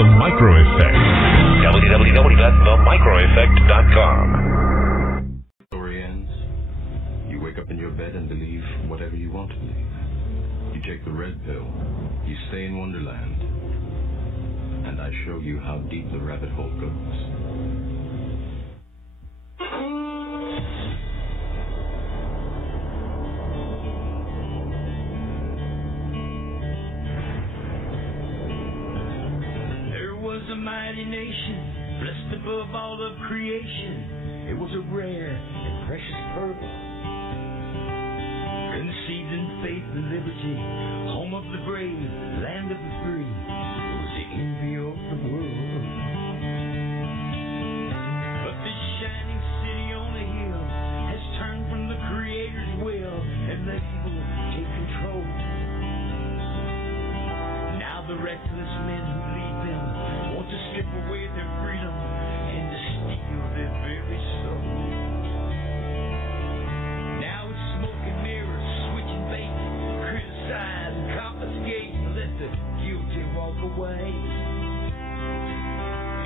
The Micro Effect. www.themicroeffect.com. Story ends. You wake up in your bed and believe whatever you want to believe. You take the red pill. You stay in Wonderland. And I show you how deep the rabbit hole goes. A mighty nation, blessed above all of creation. It was a rare and precious pearl, conceived in faith and liberty, home of the brave, land of the free. It was the envy of the world. But this shining city on a hill has turned from the Creator's will and let evil take control. Now the reckless men who lead them want to strip away their freedom and to steal their very soul. Now it's smoke and mirrors, switching bait, criticize and confiscate, and let the guilty walk away.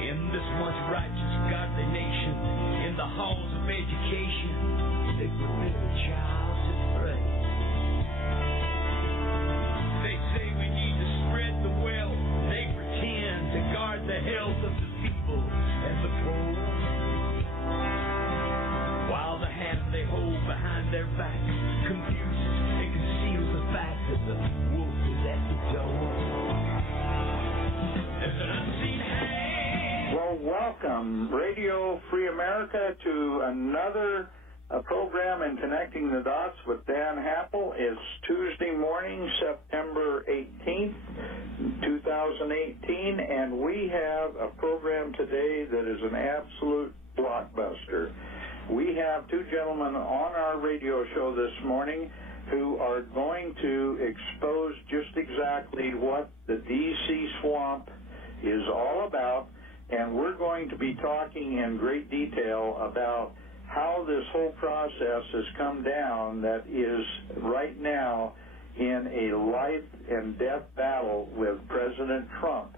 In this once righteous, godly nation, in the halls of education, they permit the child to pray. They say we need to spread the wealth. They pretend to guard the health of the people and the poor, while the hand they hold behind their backs confuses and conceals the fact that the wolf is at the door. There's an unseen hand. Well, welcome, Radio Free America, to another program in Connecting the Dots with Dan Happel. It's Tuesday morning, September 18th, 2018, and we have a program today that is an absolute blockbuster. We have two gentlemen on our radio show this morning who are going to expose just exactly what the D.C. swamp is all about, and we're going to be talking in great detail about how this whole process has come down that is right now in a life and death battle with President Trump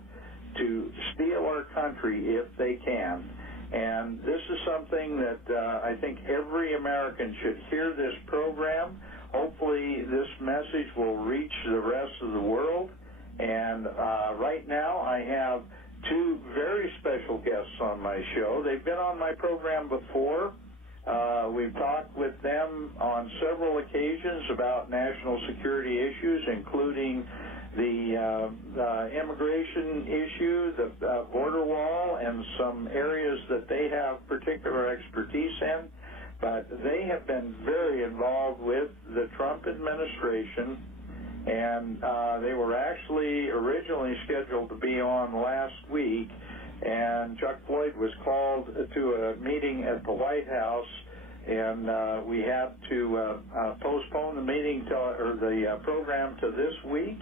to steal our country if they can. And this is something that I think every American should hear this program. Hopefully this message will reach the rest of the world. And right now I have two very special guests on my show. They've been on my program before. We've talked with them on several occasions about national security issues, including the immigration issue, the border wall, and some areas that they have particular expertise in. But they have been very involved with the Trump administration, and they were actually originally scheduled to be on last week, and Chuck Floyd was called to a meeting at the White House, and we had to postpone the meeting the program to this week.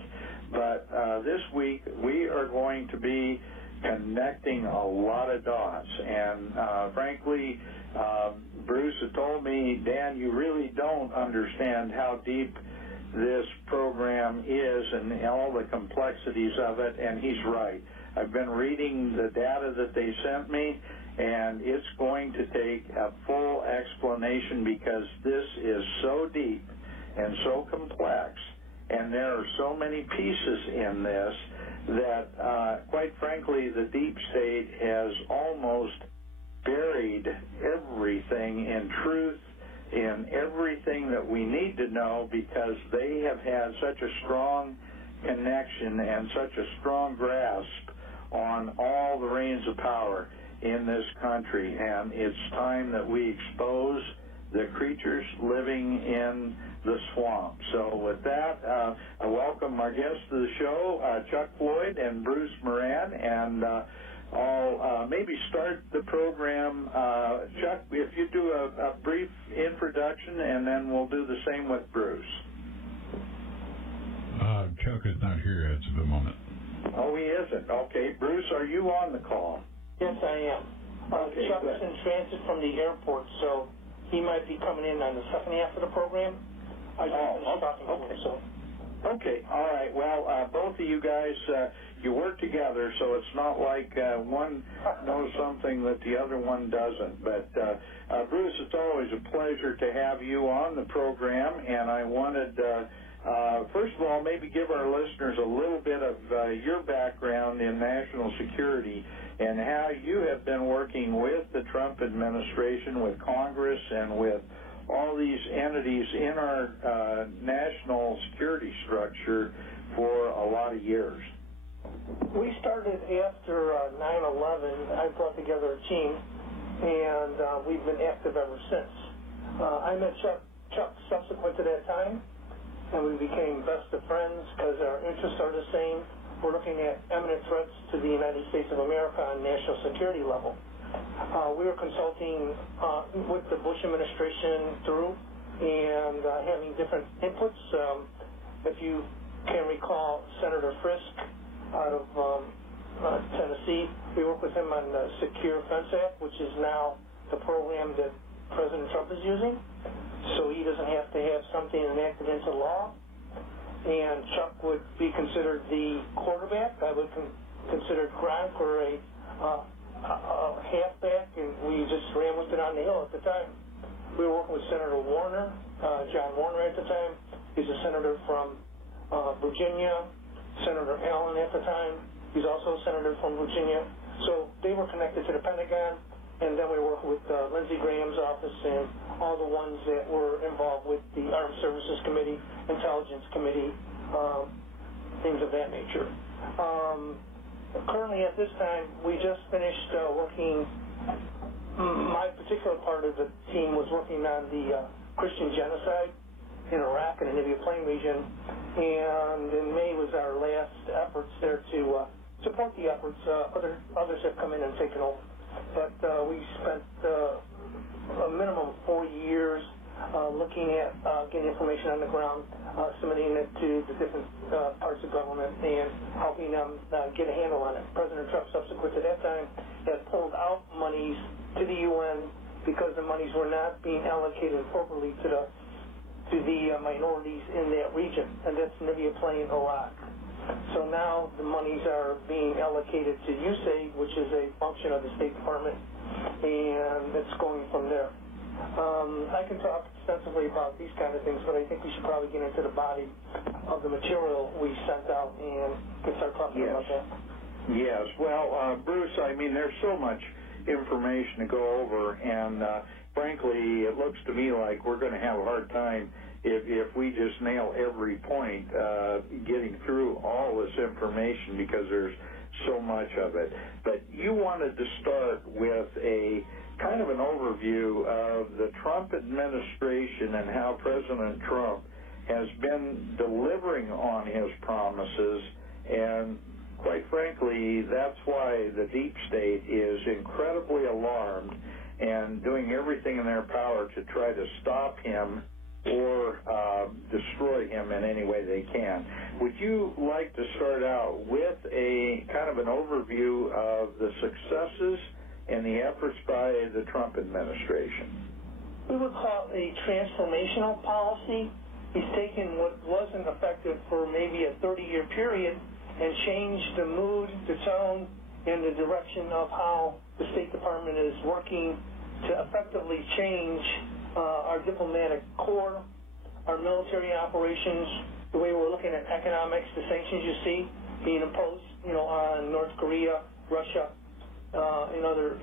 But this week we are going to be connecting a lot of dots, and frankly, Bruce had told me, Dan, you really don't understand how deep this program is and all the complexities of it, and he's right. I've been reading the data that they sent me, and it's going to take a full explanation because this is so deep and so complex, and there are so many pieces in this that, quite frankly, the deep state has almost buried everything in truth, in everything that we need to know, because they have had such a strong connection and such a strong grasp on all the reins of power in this country. And it's time that we expose the creatures living in the swamp. So with that, I welcome our guests to the show, Chuck Floyd and Bruce Moran, and I'll maybe start the program. Chuck, if you do a brief introduction, and then we'll do the same with Bruce. Chuck is not here at the moment. Oh, he isn't. Okay. Bruce, are you on the call? Yes, I am. Okay, Chuck's in transit from the airport, so he might be coming in on the second half of the program. I just finished talking to him, so. Okay, all right. Well, both of you guys, you work together, so it's not like one knows something that the other one doesn't. But, Bruce, it's always a pleasure to have you on the program, and I wanted, first of all, maybe give our listeners a little bit of your background in national security and how you have been working with the Trump administration, with Congress, and with all these entities in our national security structure for a lot of years. We started after 9/11. I brought together a team, and we've been active ever since. I met Chuck subsequent to that time, and we became best of friends because our interests are the same. We're looking at imminent threats to the United States of America on national security level. We were consulting with the Bush administration through and having different inputs. If you can recall, Senator Frisk out of Tennessee, we worked with him on the Secure Fence Act, which is now the program that President Trump is using, so he doesn't have to have something enacted into law. And Chuck would be considered the quarterback. I would consider Gronk or a halfback, and we just ran with it on the hill at the time. We were working with Senator Warner, John Warner at the time. He's a senator from Virginia. Senator Allen at the time. He's also a senator from Virginia. So they were connected to the Pentagon, and then we worked with Lindsey Graham's office and all the ones that were involved with the Armed Services Committee, Intelligence Committee, things of that nature. Currently at this time, we just finished working, my particular part of the team was working on the Christian genocide in Iraq and the Libya Plain region, and in May was our last efforts there to support the efforts. Others have come in and taken over. But we spent a minimum of 4 years looking at getting information on the ground, submitting it to the different parts of government and helping them get a handle on it. President Trump, subsequent to that time, has pulled out monies to the UN because the monies were not being allocated appropriately to the minorities in that region, and that's Libya Plain, Iraq. So now the monies are being allocated to USAID, which is a function of the State Department, and it's going from there. I can talk extensively about these kind of things, but I think we should probably get into the body of the material we sent out and start talking about that. Yes. Well, Bruce, I mean, there's so much information to go over, and frankly, it looks to me like we're going to have a hard time if we just nail every point getting through all this information because there's so much of it. But you wanted to start with a kind of an overview of the Trump administration and how President Trump has been delivering on his promises, and quite frankly, that's why the deep state is incredibly alarmed and doing everything in their power to try to stop him or destroy him in any way they can. Would you like to start out with a kind of an overview of the successes and the efforts by the Trump administration? We would call it a transformational policy. He's taken what wasn't effective for maybe a 30-year period and changed the mood, the tone, and the direction of how the State Department is working to effectively change our diplomatic corps, our military operations, the way we're looking at economics, the sanctions you see being imposed, on North Korea, Russia, and other,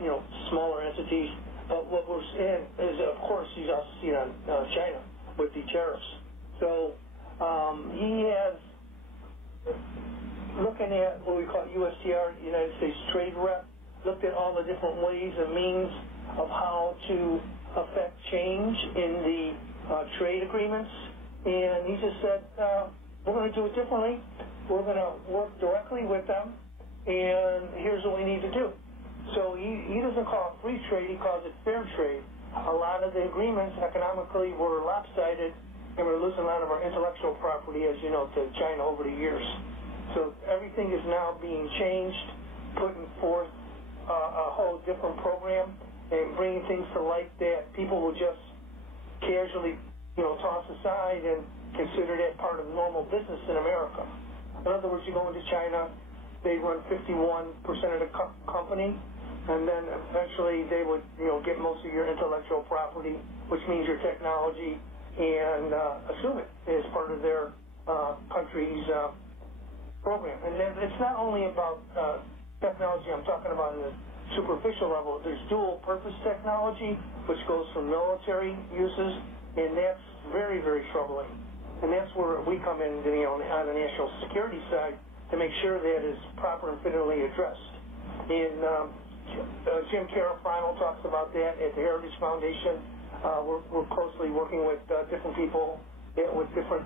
smaller entities. But what we're seeing is, of course, he's also seen on China with the tariffs. So he has, looking at what we call USTR, United States Trade Rep, looked at all the different ways and means of how to affect change in the trade agreements, and he just said, we're going to do it differently. We're going to work directly with them, and here's what we need to do. So he doesn't call it free trade, he calls it fair trade. A lot of the agreements economically were lopsided, and we're losing a lot of our intellectual property, as you know, to China over the years. So everything is now being changed, putting forth a whole different program and bringing things to light that people will just casually, toss aside and consider that part of normal business in America. In other words, you go into China, they run 51% of the company, and then eventually they would, get most of your intellectual property, which means your technology, and assume it as part of their country's program. And then it's not only about technology I'm talking about in the superficial level. There's dual-purpose technology, which goes for military uses, and that's very, very troubling. And that's where we come in, on the national security side, to make sure that is proper and fittingly addressed. And Jim Carafano talks about that at the Heritage Foundation. We're closely working with different people, with different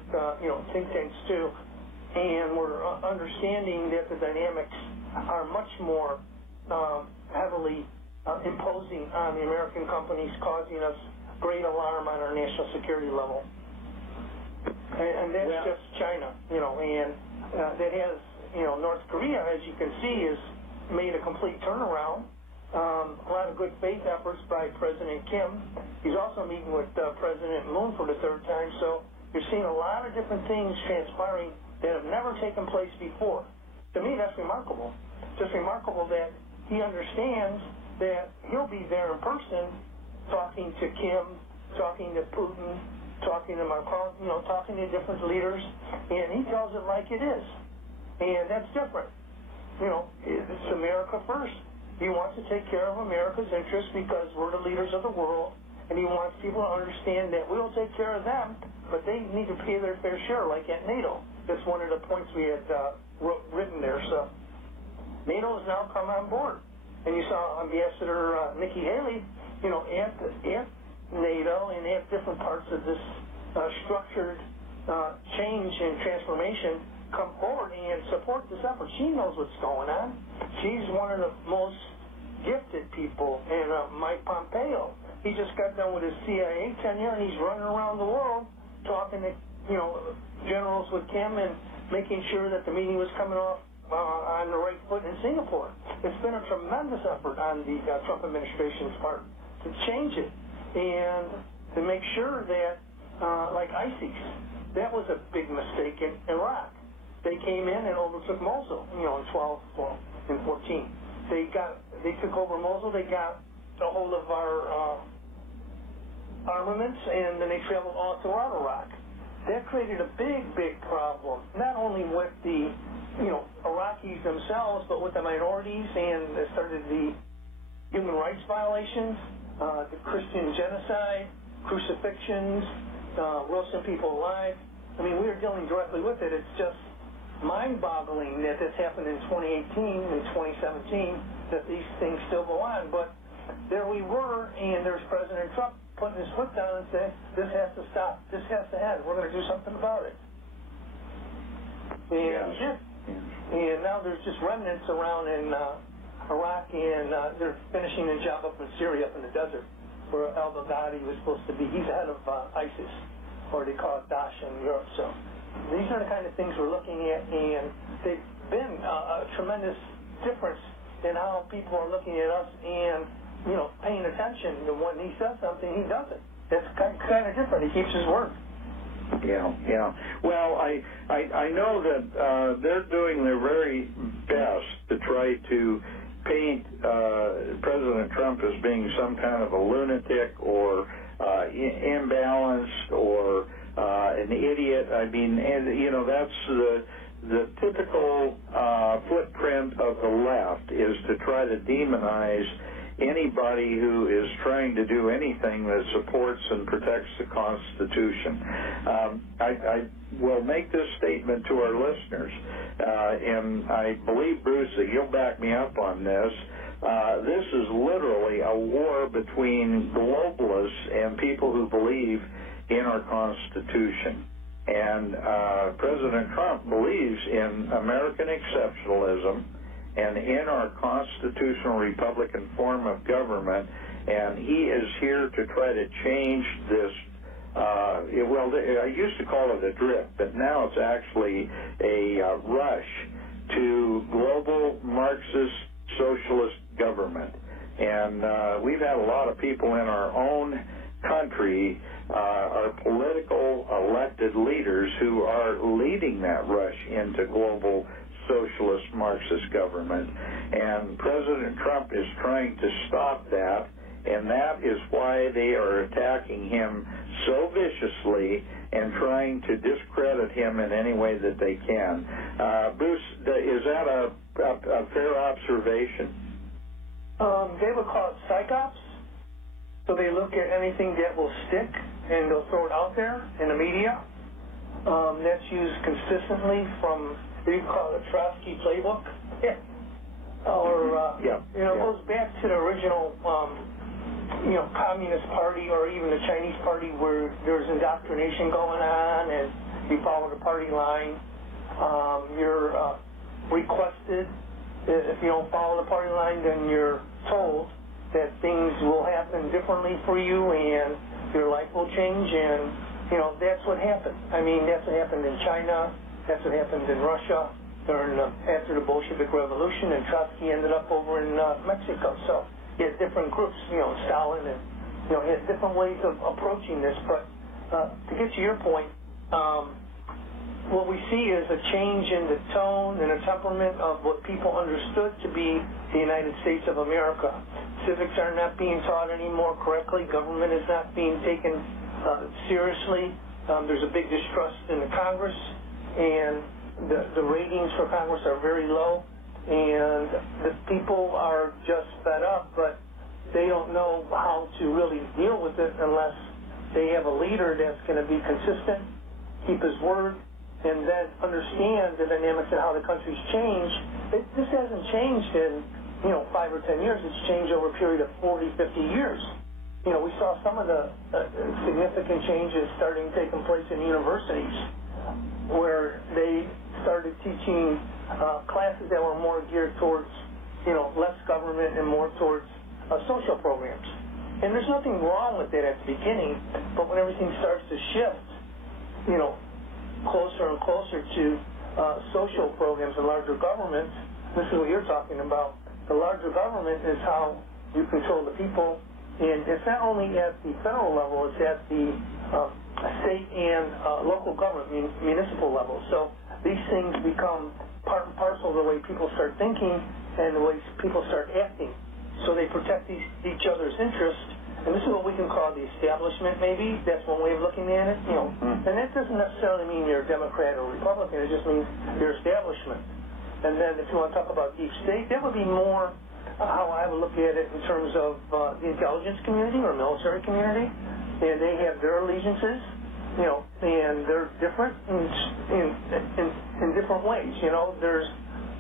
think tanks too, and we're understanding that the dynamics are much more heavily imposing on the American companies, causing us great alarm on our national security level. And that's just China, and that has, North Korea, as you can see, has made a complete turnaround. A lot of good faith efforts by President Kim. He's also meeting with President Moon for the third time, so you're seeing a lot of different things transpiring that have never taken place before. To me, that's remarkable. Just remarkable that he understands that he'll be there in person talking to Kim, talking to Putin, talking to Macron, talking to different leaders, and he tells it like it is. And that's different. It's America first. He wants to take care of America's interests because we're the leaders of the world, and he wants people to understand that we'll take care of them, but they need to pay their fair share, like at NATO. That's one of the points we had written there. So NATO has now come on board. And you saw Ambassador Nikki Haley, at NATO and at different parts of this structured change and transformation come forward and support this effort. She knows what's going on. She's one of the most gifted people. And Mike Pompeo, he just got done with his CIA tenure, and he's running around the world talking to, generals with Kim and making sure that the meeting was coming off on the right foot in Singapore. It's been a tremendous effort on the Trump administration's part to change it and to make sure that, like ISIS, that was a big mistake in Iraq. They came in and overtook Mosul, in 14. They took over Mosul. They got a hold of our armaments, and then they traveled all throughout Iraq. That created a big, big problem, not only with the Iraqis themselves, but with the minorities, and it started the human rights violations, the Christian genocide, crucifixions, roasting people alive. I mean, we are dealing directly with it. It's just mind-boggling that this happened in 2018 and 2017, that these things still go on. But there we were, and there's President Trump putting his foot down and saying, this has to stop, this has to end, we're going to do something about it. And and now there's just remnants around in Iraq, and they're finishing a job up in Syria, up in the desert, where al-Baghdadi was supposed to be. He's head of ISIS, or they call it Daesh in Europe. So these are the kind of things we're looking at, and they've been a tremendous difference in how people are looking at us and, paying attention to when he says something, he does it. That's kind of different. He keeps his word. Yeah. Well, I know that they're doing their very best to try to paint President Trump as being some kind of a lunatic or imbalanced or an idiot. I mean, that's the typical footprint of the left, is to try to demonize anybody who is trying to do anything that supports and protects the Constitution. I will make this statement to our listeners, and I believe, Bruce, that you'll back me up on this. This is literally a war between globalists and people who believe in our Constitution. And President Trump believes in American exceptionalism and in our constitutional Republican form of government, and he is here to try to change this. I used to call it a drift, but now it's actually a rush to global Marxist socialist government. And we've had a lot of people in our own country, our political elected leaders who are leading that rush into global socialist Marxist government. And President Trump is trying to stop that, and that is why they are attacking him so viciously and trying to discredit him in any way that they can. Bruce, is that a fair observation? They would call it psychops. So they look at anything that will stick and they'll throw it out there in the media. That's used consistently from, we call it a Trotsky playbook. Yeah. Or, it goes back to the original, Communist Party or even the Chinese Party where there's indoctrination going on and you follow the party line. You're requested, if you don't follow the party line, then you're told that things will happen differently for you and your life will change, and, that's what happened. I mean, that's what happened in China, that's what happened in Russia after the Bolshevik Revolution, and Trotsky ended up over in Mexico. So you had different groups, Stalin, and, he had different ways of approaching this. But to get to your point, what we see is a change in the tone and the temperament of what people understood to be the United States of America. Civics are not being taught anymore correctly. Government is not being taken seriously. There's a big distrust in the Congress, and the ratings for Congress are very low, and the people are just fed up, but they don't know how to really deal with it unless they have a leader that's going to be consistent, keep his word, and then understand the dynamics of how the country's changed. This hasn't changed in, 5 or 10 years. It's changed over a period of 40, 50 years. We saw some of the significant changes taking place in universities where they started teaching classes that were more geared towards, less government and more towards social programs. And there's nothing wrong with that at the beginning, but when everything starts to shift, closer and closer to social programs and larger governments, this is what you're talking about. The larger government is how you control the people, and it's not only at the federal level, it's at the state and local government, municipal level. So these things become part and parcel of the way people start thinking and the way people start acting. So they protect each other's interests, and this is what we can call the establishment, maybe. That's one way of looking at it. And that doesn't necessarily mean you're a Democrat or Republican. It just means your establishment. And then if you want to talk about deep state, that would be more how I would look at it in terms of the intelligence community or military community. And they have their allegiances, and they're different in different ways. There's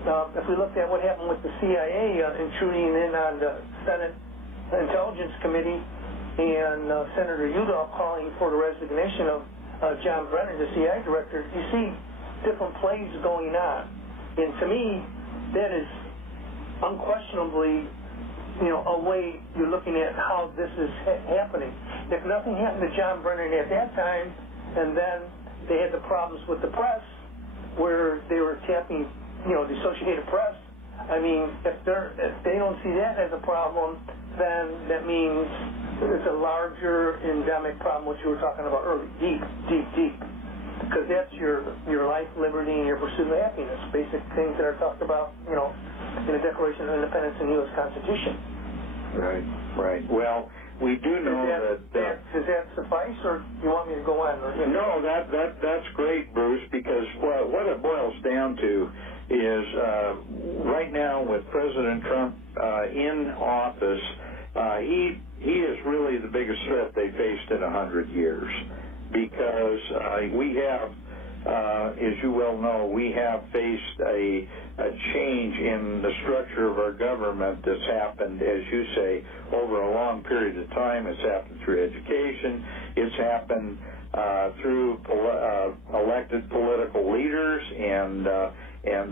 if we looked at what happened with the CIA intruding in on the Senate Intelligence Committee and Senator Udall calling for the resignation of John Brennan, the CIA director, you see different plays going on. And to me, that is unquestionably, a way you're looking at how this is happening. If nothing happened to John Brennan at that time, and then they had the problems with the press, where they were tapping, the Associated Press, I mean, if they don't see that as a problem, then that means it's a larger endemic problem, what you were talking about earlier, deep. Because that's your life, liberty, and your pursuit of happiness, basic things that are talked about, in the Declaration of Independence and the U.S. Constitution. Right. Well, we do know that... Does that suffice, or do you want me to go on? No, that's great, Bruce, because what it boils down to is right now with President Trump in office, he is really the biggest threat they faced in 100 years. Because we have, as you well know, we have faced a change in the structure of our government that's happened, as you say, over a long period of time. It's happened through education. It's happened through elected political leaders, and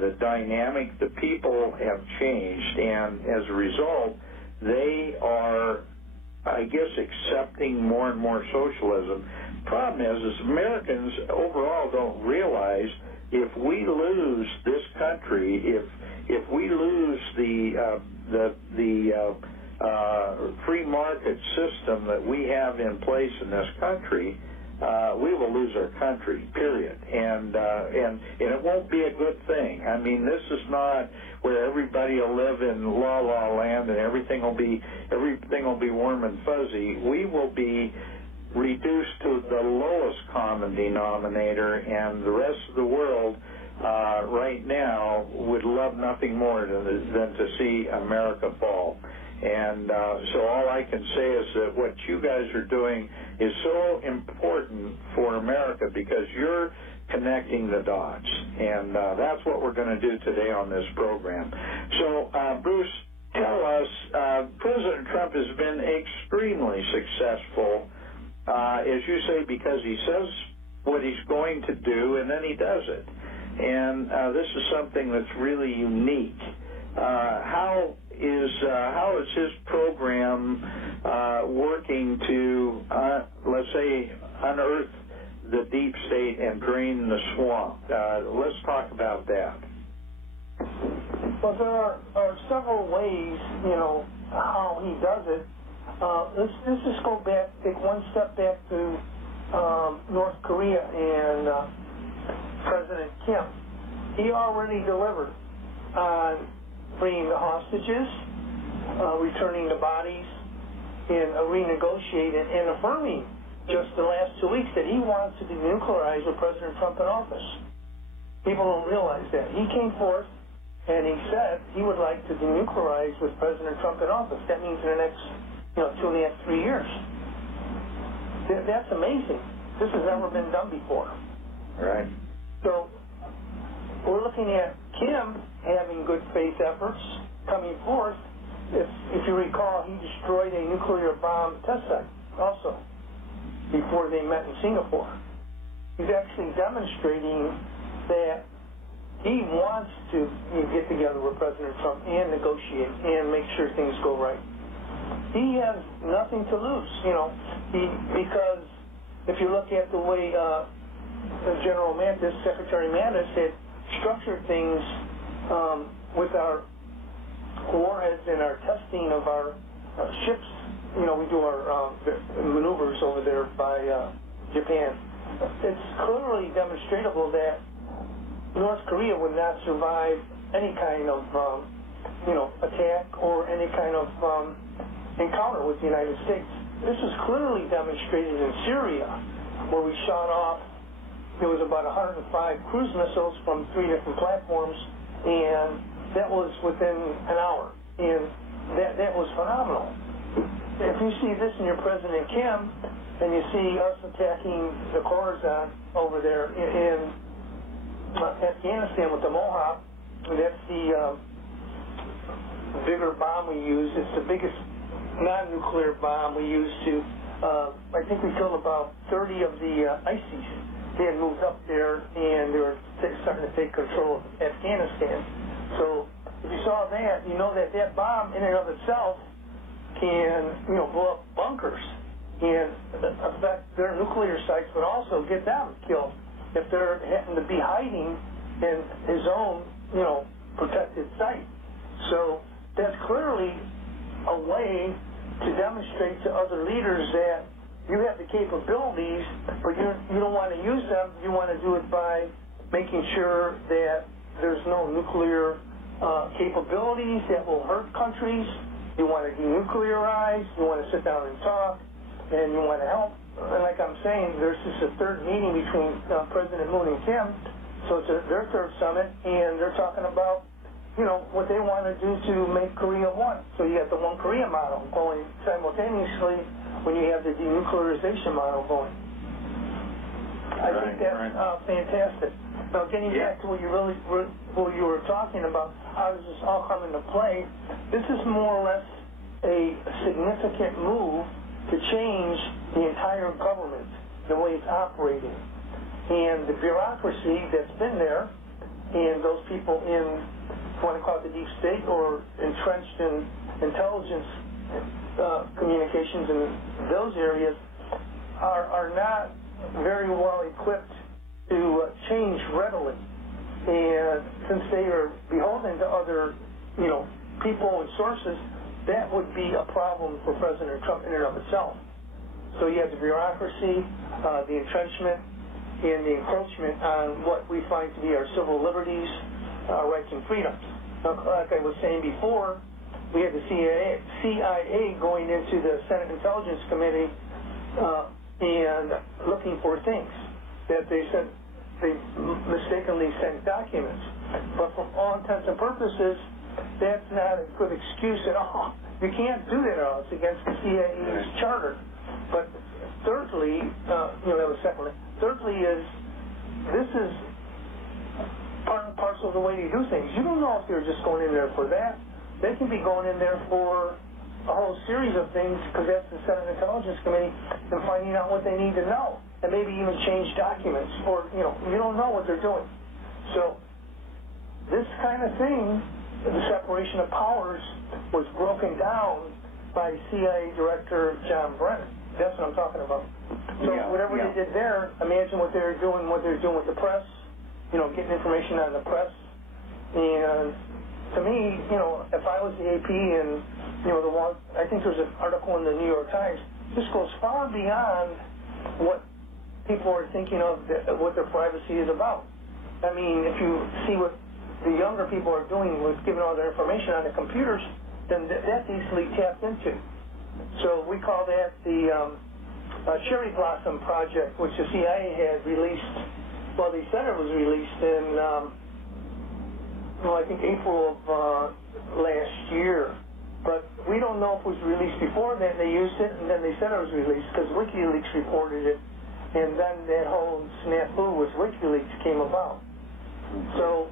the dynamic, the people have changed, and as a result, they are, I guess, accepting more and more socialism. Problem is Americans overall don't realize if we lose this country, if we lose the free market system that we have in place in this country, we will lose our country, period. And it won't be a good thing. I mean, this is not where everybody will live in la land and everything will be warm and fuzzy. We will be reduced to the lowest common denominator, and the rest of the world right now would love nothing more than to see America fall. And so all I can say is that what you guys are doing is so important for America because you're connecting the dots. And that's what we're going to do today on this program. So, Bruce, tell us, President Trump has been extremely successful, as you say, because he says what he's going to do and then he does it. And this is something that's really unique. How is his program working to, let's say, unearth the deep state and drain the swamp? Let's talk about that. Well, there are several ways, how he does it. Let's just go back, take one step back to North Korea and President Kim. He already delivered on freeing the hostages, returning the bodies, and renegotiating and affirming just the last 2 weeks that he wants to denuclearize with President Trump in office. People don't realize that. He came forth and he said he would like to denuclearize with President Trump in office. That means in the next 2.5, 3 years. That's amazing. This has never been done before. Right. So we're looking at Kim having good faith efforts coming forth. If you recall, he destroyed a nuclear bomb test site also before they met in Singapore. He's actually demonstrating that he wants to get together with President Trump and negotiate and make sure things go right. He has nothing to lose, because if you look at the way General Mattis, Secretary Mattis, had structured things with our warheads and our testing of our ships. We do our maneuvers over there by Japan. It's clearly demonstrable that North Korea would not survive any kind of attack or any kind of encounter with the United States. This is clearly demonstrated in Syria, where we shot off, there was about 105 cruise missiles from 3 different platforms, and that was within an hour. And that was phenomenal. If you see this in your President Kim, and you see us attacking the Khorasan over there in Afghanistan with the Mohawk, that's the bigger bomb we use. It's the biggest non-nuclear bomb we use to, I think we killed about 30 of the ISIS. They had moved up there, and they were starting to take control of Afghanistan. So if you saw that, you know that bomb in and of itself can, blow up bunkers and affect their nuclear sites, but also get them killed if they're happen to be hiding in his own, protected site. So that's clearly a way to demonstrate to other leaders that you have the capabilities, but you don't want to use them. You want to do it by making sure that there's no nuclear capabilities that will hurt countries. You want to denuclearize. You want to sit down and talk, and you want to help. And like I'm saying, there's just a third meeting between President Moon and Kim. So it's their third summit, and they're talking about what they want to do to make Korea one. So you have the one Korea model going simultaneously when you have the denuclearization model going. I think that's fantastic. Now, getting back to what you were talking about, how does this all come into play? This is more or less a significant move to change the entire government, the way it's operating. And the bureaucracy that's been there, and those people in, what I call it, the deep state or entrenched in intelligence communications in those areas, are not very well equipped to change readily. And since they are beholden to other, people and sources, that would be a problem for President Trump in and of itself. So you have the bureaucracy, the entrenchment, and the encroachment on what we find to be our civil liberties, our rights and freedoms. Now, like I was saying before, we had the CIA going into the Senate Intelligence Committee and looking for things that they said they mistakenly sent documents. But for all intents and purposes, that's not a good excuse at all. You can't do that at all. It's against the CIA's charter. But thirdly, that was secondly. Thirdly is, this is part and parcel of the way you do things. You don't know if they're just going in there for that. They can be going in there for a whole series of things, because that's the Senate Intelligence Committee, and finding out what they need to know, and maybe even change documents, or, you don't know what they're doing. So this kind of thing, the separation of powers, was broken down by CIA Director John Brennan. That's what I'm talking about. So whatever they did there, imagine what they're doing with the press, getting information out of the press. And to me, if I was the AP and, I think there's an article in the New York Times, this goes far beyond what people are thinking of, what their privacy is about. I mean, if you see what the younger people are doing with giving all their information on the computers, then that's easily tapped into. So we call that the Cherry Blossom Project, which the CIA had released. Well, they said it was released in, I think April of last year. But we don't know if it was released before then. They used it, and then they said it was released because WikiLeaks reported it. And then that whole snafu with WikiLeaks came about. So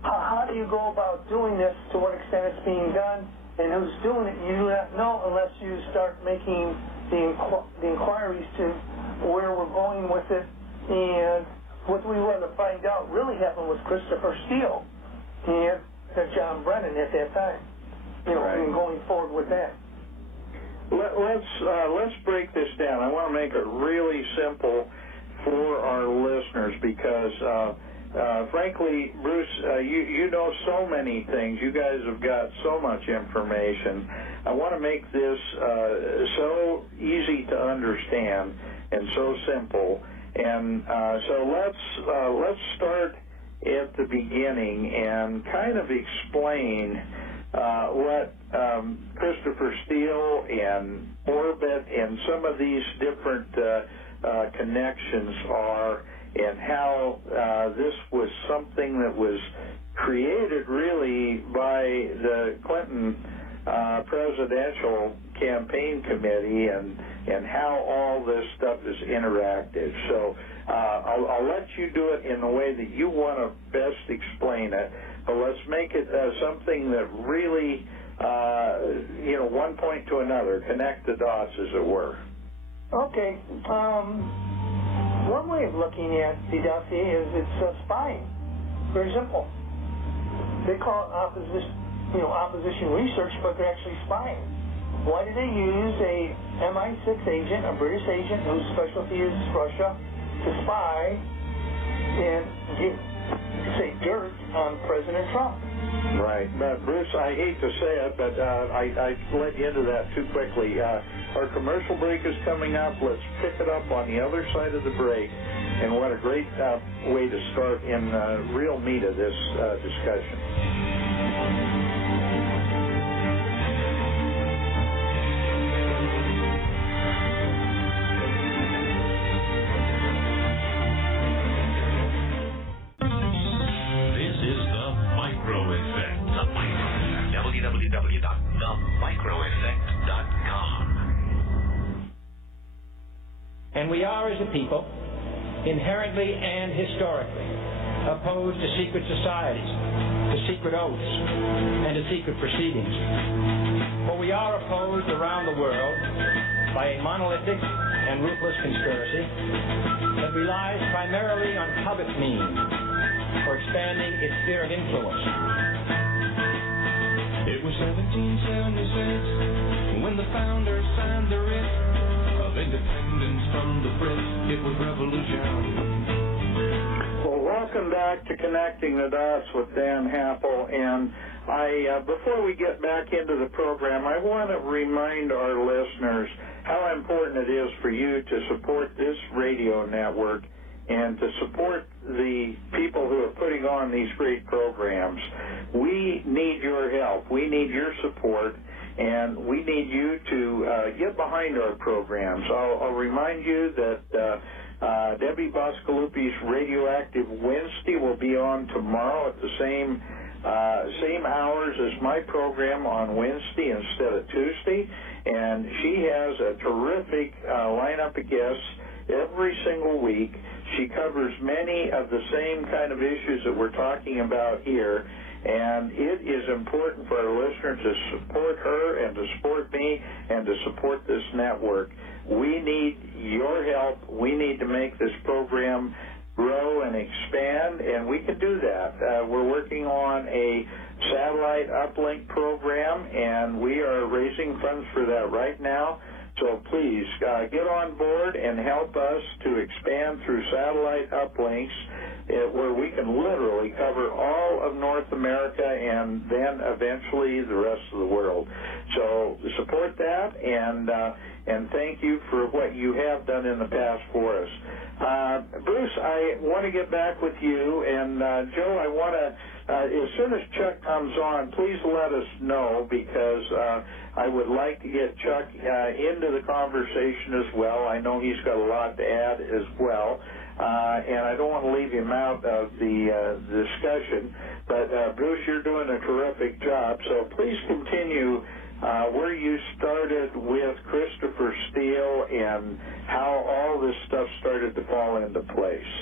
how do you go about doing this, to what extent it's being done, and who's doing it? You do not know unless you start making the inquiries to where we're going with it. And what we want to find out really happened with Christopher Steele and John Brennan at that time, and going forward with that. Let's break this down. I want to make it really simple for our listeners because, frankly, Bruce, you know so many things. You guys have got so much information. I want to make this so easy to understand and so simple. And so let's start at the beginning and kind of explain what Christopher Steele and Orbit and some of these different connections are, and how this was something that was created really by the Clinton presidential campaign committee, and how all this stuff is interactive. So I'll let you do it in the way that you want to best explain it, but let's make it something that really, one point to another, connect the dots, as it were. Okay. One way of looking at the dossier is it's spying. Very simple. They call it opposition research, but they're actually spying. Why do they use a MI6 agent, a British agent whose specialty is Russia, to spy and give, dirt on President Trump? Right. Bruce, I hate to say it, but I let you into that too quickly. Our commercial break is coming up. Let's pick it up on the other side of the break. And what a great way to start in real meat of this discussion. And we are, as a people, inherently and historically opposed to secret societies, to secret oaths, and to secret proceedings. For we are opposed around the world by a monolithic and ruthless conspiracy that relies primarily on covert means for expanding its sphere of influence. It was 1776 when the founders signed the writ of independence from the Brits. It was revolution. Well, welcome back to Connecting the Dots with Dan Happel. And before we get back into the program, I want to remind our listeners how important it is for you to support this radio network and to support the people who are putting on these great programs. We need your help. We need your support, and we need you to get behind our programs. I'll remind you that Debbie Boscalupi's Radioactive Wednesday will be on tomorrow at the same hours as my program on Wednesday instead of Tuesday, and she has a terrific lineup of guests every single week. She covers many of the same kind of issues that we're talking about here, and it is important for our listeners to support her and to support me and to support this network. We need your help. We need to make this program grow and expand, and we can do that. We're working on a satellite uplink program, and we are raising funds for that right now. So please get on board and help us to expand through satellite uplinks where we can literally cover all of North America and then eventually the rest of the world. So support that, and thank you for what you have done in the past for us. Bruce, I want to get back with you, and Joe, I want to, as soon as Chuck comes on, please let us know, because I would like to get Chuck into the conversation as well. I know he's got a lot to add as well, and I don't want to leave him out of the discussion. But Bruce, you're doing a terrific job, so please continue where you started with Christopher Steele and how all this stuff started to fall into place.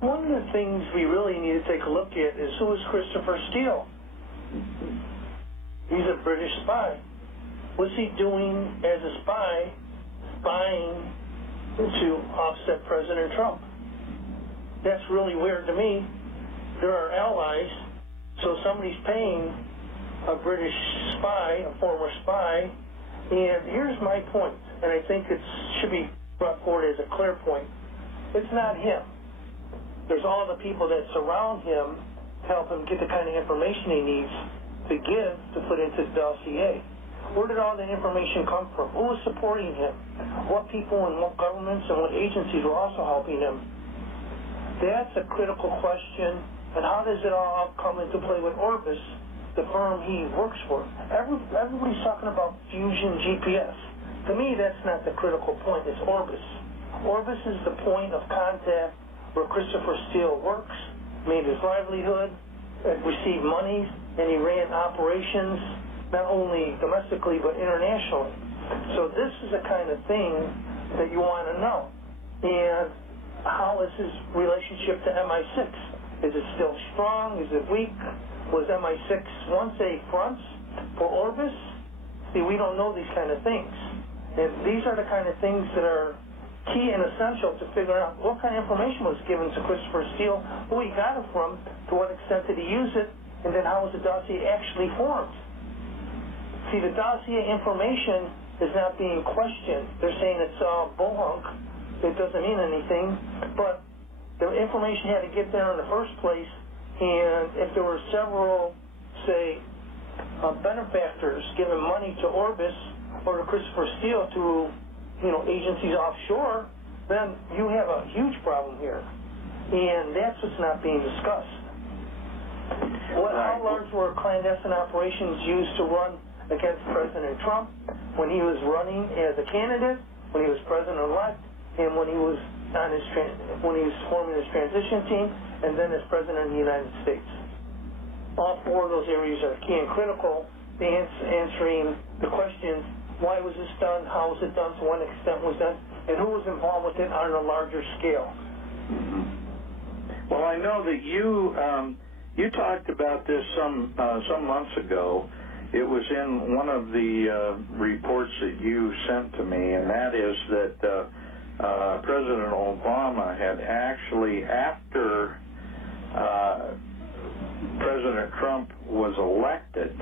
One of the things we really need to take a look at is, who is Christopher Steele? He's a British spy. What's he doing as a spy, spying to offset President Trump? That's really weird to me. There are allies, so somebody's paying a British spy, a former spy, and here's my point, and I think it should be brought forward as a clear point. It's not him. There's all the people that surround him to help him get the kind of information he needs to give to put into the dossier. Where did all that information come from? Who was supporting him? What people and what governments and what agencies were also helping him? That's a critical question. And how does it all come into play with Orbis, the firm he works for? Everybody's talking about fusion GPS. To me, that's not the critical point. It's Orbis. Orbis is the point of contact where Christopher Steele works, made his livelihood, received monies, and he ran operations not only domestically but internationally. So this is the kind of thing that you want to know. And how is his relationship to MI6? Is it still strong? Is it weak? Was MI6 once a front for Orbis? See, we don't know these kind of things. And these are the kind of things that are key and essential to figure out what kind of information was given to Christopher Steele, who he got it from, to what extent did he use it, and then how was the dossier actually formed. See, the dossier information is not being questioned. They're saying it's bullhunk. It doesn't mean anything. But the information had to get there in the first place, and if there were several, say, benefactors giving money to Orbis or to Christopher Steele to agencies offshore, then you have a huge problem here. And that's what's not being discussed. How large were clandestine operations used to run against President Trump when he was running as a candidate, when he was president-elect, and when he was forming his transition team, and then as president of the United States? All four of those areas are key and critical to answering the questions: why was this done? How was it done? To what extent was done? And who was involved with it on a larger scale? Well, I know that you talked about this some months ago. It was in one of the reports that you sent to me, and that is that President Obama had actually, after President Trump was elected,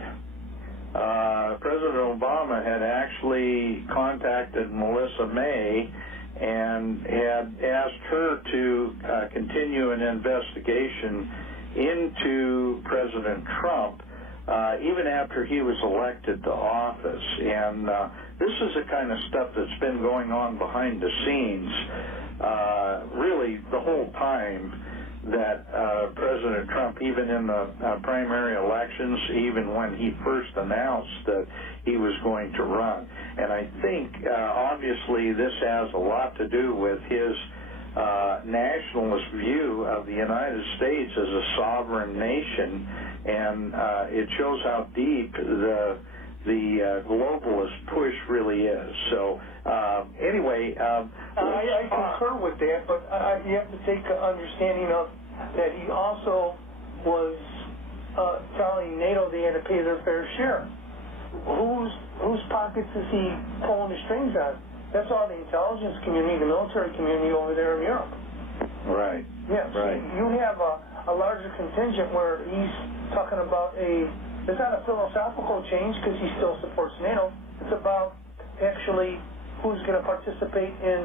President Obama had actually contacted Melissa May and had asked her to continue an investigation into President Trump even after he was elected to office. And this is the kind of stuff that's been going on behind the scenes. really the whole time that President Trump, even in the primary elections, even when he first announced that he was going to run. And I think, obviously, this has a lot to do with his nationalist view of the United States as a sovereign nation, and it shows how deep the globalist push really is. So anyway, I concur with that, but you have to take an understanding of that he also was telling NATO they had to pay their fair share. Whose pockets is he pulling the strings on? That's all the intelligence community, the military community over there in Europe. Right. Yes. Right. You have a larger contingent where he's talking about it's not a philosophical change because he still supports NATO. It's about actually who's going to participate in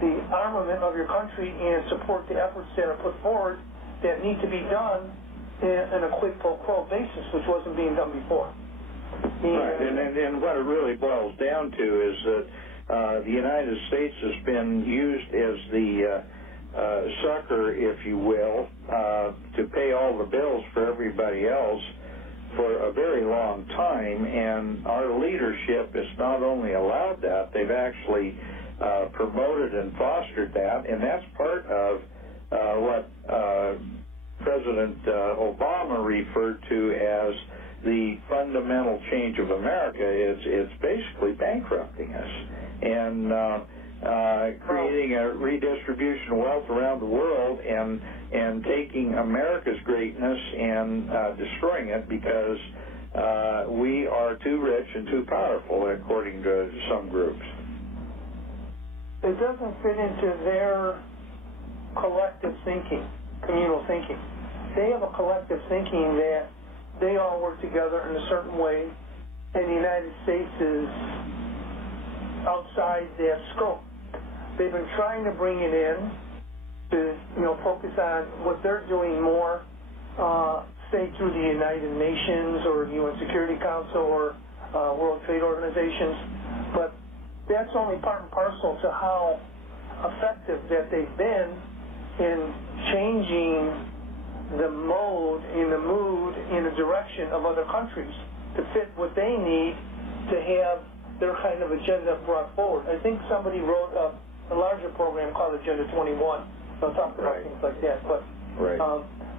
the armament of your country and support the efforts that are put forward that need to be done in a quid pro quo basis, which wasn't being done before. Right, and what it really boils down to is that the United States has been used as the sucker, if you will, to pay all the bills for everybody else for a very long time, and our leadership has not only allowed that, they've actually promoted and fostered that, and that's part of what President Obama referred to as the fundamental change of America. It's basically bankrupting us and creating a redistribution of wealth around the world and taking America's greatness and destroying it because we are too rich and too powerful, according to some groups. It doesn't fit into their collective thinking, communal thinking. They have a collective thinking that they all work together in a certain way, and the United States is outside their scope. They've been trying to bring it in to, focus on what they're doing more, say through the United Nations or UN Security Council or World Trade Organizations, but that's only part and parcel to how effective that they've been in changing the mode and the mood and the direction of other countries to fit what they need to have their kind of agenda brought forward. I think somebody wrote a larger program called Agenda 21. I'll talk about things like that. But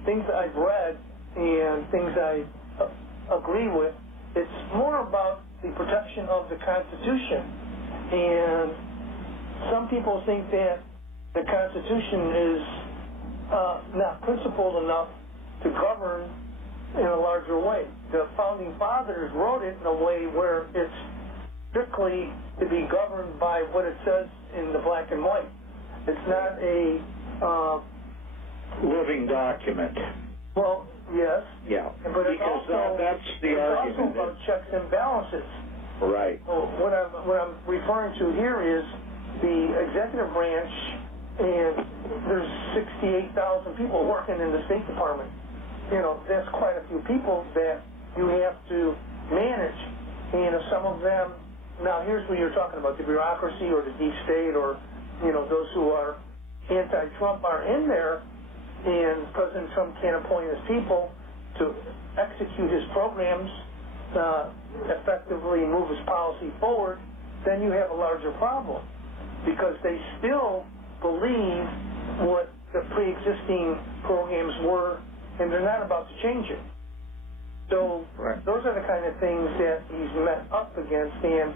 things that I've read and things I agree with, it's more about the protection of the Constitution. And some people think that the Constitution is not principled enough to govern in a larger way. The Founding Fathers wrote it in a way where it's strictly to be governed by what it says in the black and white. It's not a living document. Well, yes. Yeah. But it's because also, that's the argument. It's also about checks and balances. Right. So what I'm referring to here is the executive branch, and there's 68,000 people working in the State Department. That's quite a few people that you have to manage. And if some of them, now here's what you're talking about, the bureaucracy or the deep state or, those who are anti-Trump are in there, and President Trump can't appoint his people to execute his programs, effectively move his policy forward, then you have a larger problem because they still believe what the pre-existing programs were, and they're not about to change it. So those are the kind of things that he's met up against, and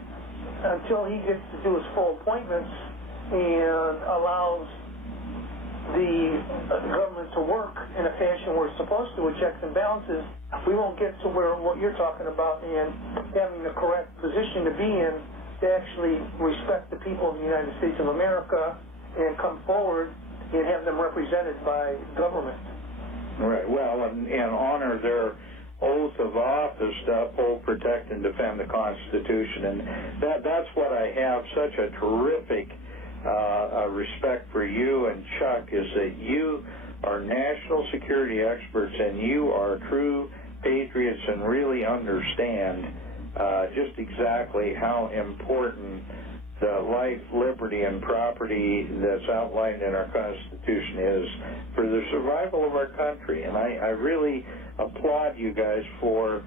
until he gets to do his full appointments and allows the government to work in a fashion where it's supposed to with checks and balances, we won't get to where what you're talking about and having the correct position to be in to actually respect the people of the United States of America and come forward and have them represented by government. Right. Well, and honor their oath of office to uphold, protect, and defend the Constitution. And that's what I have such a terrific respect for you and Chuck, is that you are national security experts and you are true patriots and really understand just exactly how important life, liberty, and property that's outlined in our Constitution is for the survival of our country. And I really applaud you guys for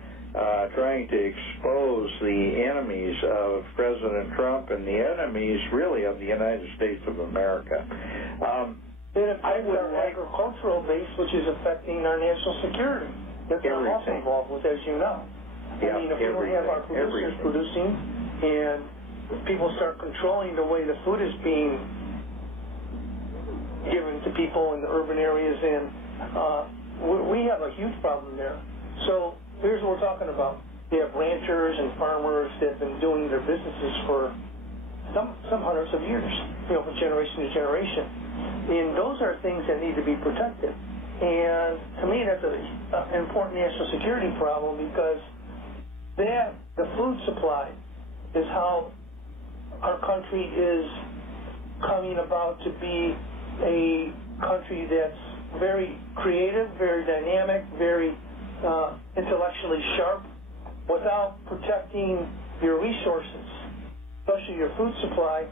trying to expose the enemies of President Trump and the enemies, really, of the United States of America. It affects our agricultural base, which is affecting our national security. That's what I'm also involved with, as you know. Yeah, I mean, if we don't have our producers producing and people start controlling the way the food is being given to people in the urban areas, and we have a huge problem there. So here's what we're talking about. We have ranchers and farmers that have been doing their businesses for some hundreds of years, from generation to generation. And those are things that need to be protected. And to me, that's an important national security problem, because the food supply is how our country is coming about to be a country that's very creative, very dynamic, very intellectually sharp, without protecting your resources, especially your food supply.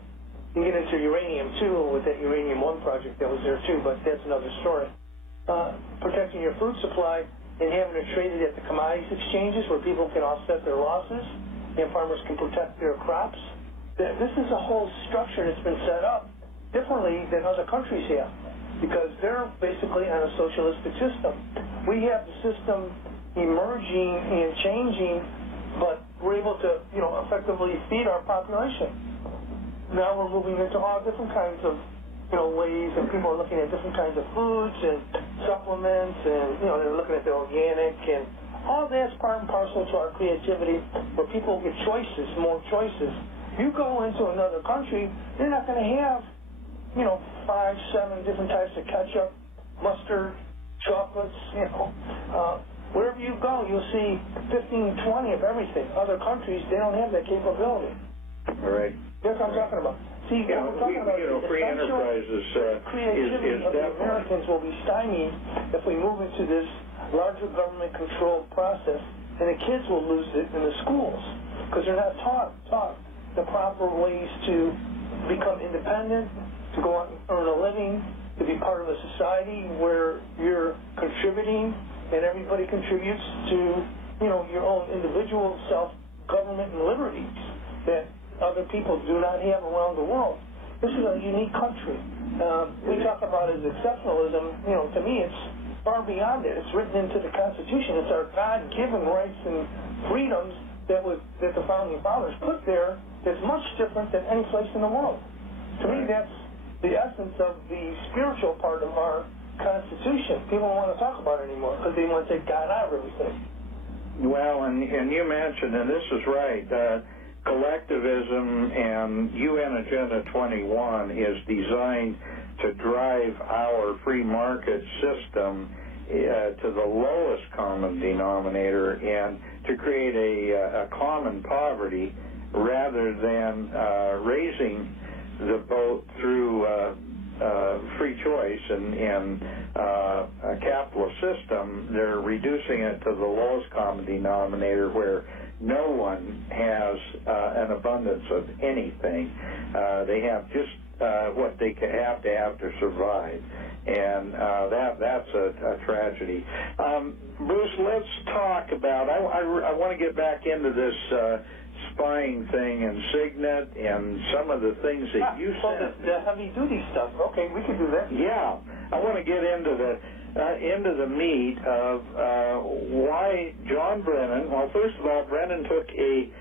You get into uranium, too, with that Uranium-1 project that was there, too, but that's another story. Protecting your food supply and having it traded at the commodities exchanges where people can offset their losses and farmers can protect their crops. This is a whole structure that's been set up differently than other countries have, because they're basically on a socialistic system. We have the system emerging and changing, but we're able to, effectively feed our population. Now we're moving into all different kinds of, ways, and people are looking at different kinds of foods and supplements, and, they're looking at the organic, and all that's part and parcel to our creativity, where people get choices, more choices. You go into another country, they're not going to have, 5, 7 different types of ketchup, mustard, chocolates, wherever you go, you'll see 15, 20 of everything. Other countries, they don't have that capability. All right. That's what I'm talking about. See, what we're talking about free enterprise is creativity of the Americans will be stymied if we move into this larger government-controlled process, and the kids will lose it in the schools because they're not taught the proper ways to become independent, to go out and earn a living, to be part of a society where you're contributing and everybody contributes to, your own individual self-government and liberties that other people do not have around the world. This is a unique country. We talk about it as exceptionalism. To me, it's far beyond it. It's written into the Constitution. It's our God-given rights and freedoms that the Founding Fathers put there that's much different than any place in the world. To me, that's the essence of the spiritual part of our Constitution. People don't want to talk about it anymore because they want to take God out of everything. Well, and you mentioned, and this is right, collectivism and UN Agenda 21 is designed to drive our free market system to the lowest common denominator and to create a common poverty rather than raising the boat through free choice and a capitalist system. They're reducing it to the lowest common denominator where no one has an abundance of anything. They have just what they have to have to survive, and that's a tragedy. Bruce, let's talk about. I want to get back into this spying thing and Signet and some of the things that you said. The heavy-duty stuff. Okay, we can do that. Yeah, I want to get into the meat of why John Brennan. Well, first of all, Brennan took a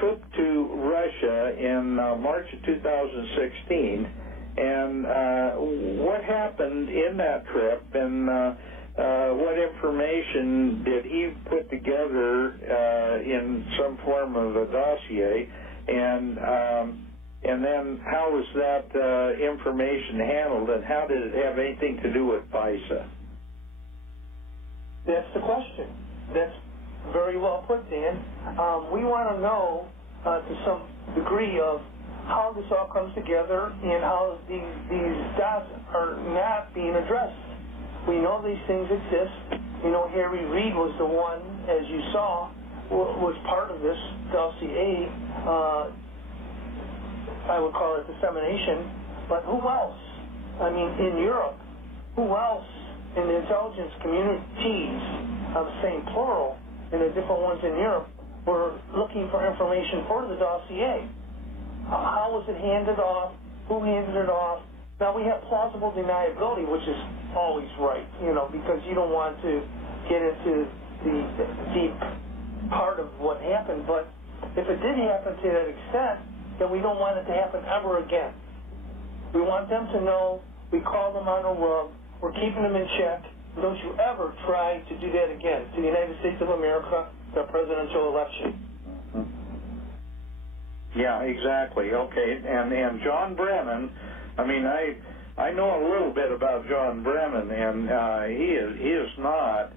trip to Russia in March of 2016, and what happened in that trip, and what information did he put together in some form of a dossier, and then how was that information handled, and how did it have anything to do with FISA? That's the question. That's very well put, Dan. We want to know to some degree of how this all comes together and how these dots are not being addressed. We know these things exist. We know Harry Reid was the one, as you saw, was part of this dossier. I would call it dissemination, but who else? I mean, in Europe, who else in the intelligence communities, I'm saying plural, and the different ones in Europe, were looking for information for the dossier? How was it handed off? Who handed it off? Now, we have plausible deniability, which is always right, because you don't want to get into the deep part of what happened. But if it did happen to that extent, then we don't want it to happen ever again. We want them to know we call them on a rug, we're keeping them in check. Don't you ever try to do that again to the United States of America, the presidential election. Yeah, exactly. Okay, and John Brennan, I mean, I know a little bit about John Brennan, and he is not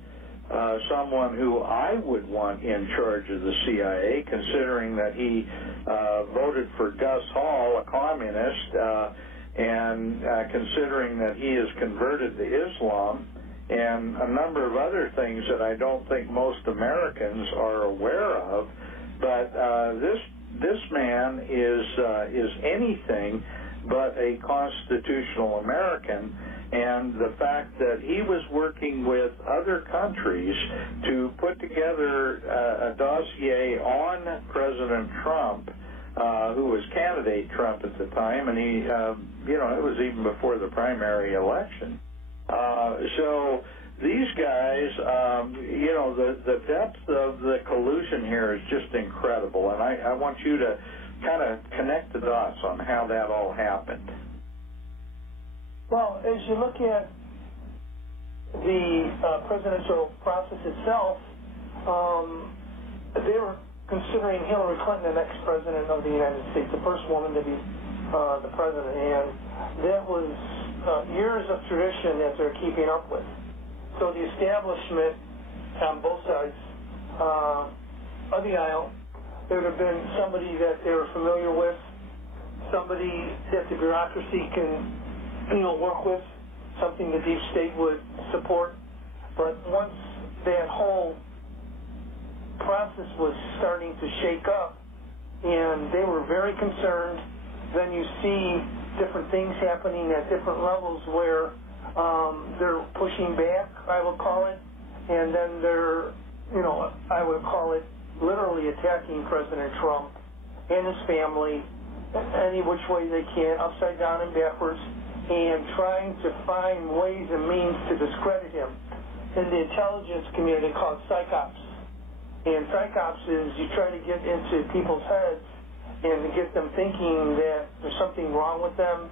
someone who I would want in charge of the CIA, considering that he voted for Gus Hall, a communist, and considering that he is converted to Islam, and a number of other things that I don't think most Americans are aware of. But this man is anything but a constitutional American, and the fact that he was working with other countries to put together a dossier on President Trump, who was candidate Trump at the time, and he, it was even before the primary election. So these guys, the depth of the collusion here is just incredible, and I want you to kind of connect the dots on how that all happened. Well, as you look at the presidential process itself, they were considering Hillary Clinton the next president of the United States, the first woman to be the president, and that was years of tradition that they're keeping up with. So the establishment on both sides of the aisle, there would have been somebody that they were familiar with, somebody that the bureaucracy can, work with, something the deep state would support. But once that whole process was starting to shake up, and they were very concerned, then you see different things happening at different levels where they're pushing back, I would call it, and then they're, I would call it literally attacking President Trump and his family any which way they can, upside down and backwards, and trying to find ways and means to discredit him. In the intelligence community called psychops. And psychops is you try to get into people's heads and to get them thinking that there's something wrong with them,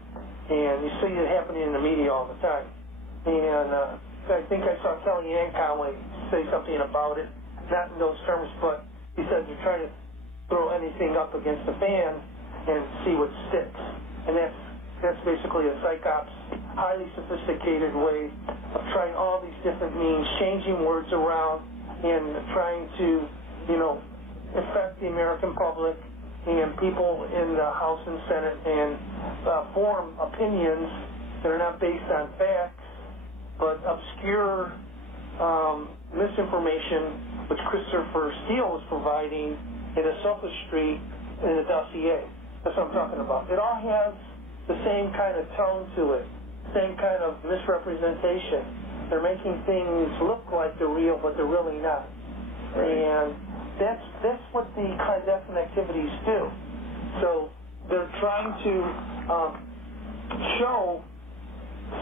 and you see it happening in the media all the time. And I think I saw Kellyanne Conway say something about it, not in those terms, but he said they're trying to throw anything up against the fan and see what sticks. And that's basically a psychops, highly sophisticated way of trying all these different means, changing words around, and trying to, affect the American public and people in the House and Senate and form opinions that are not based on facts, but obscure misinformation, which Christopher Steele was providing in a sophistry in the dossier. That's what I'm talking about. It all has the same kind of tone to it, same kind of misrepresentation. They're making things look like they're real, but they're really not. Right. And that's what the clandestine activities do. So they're trying to show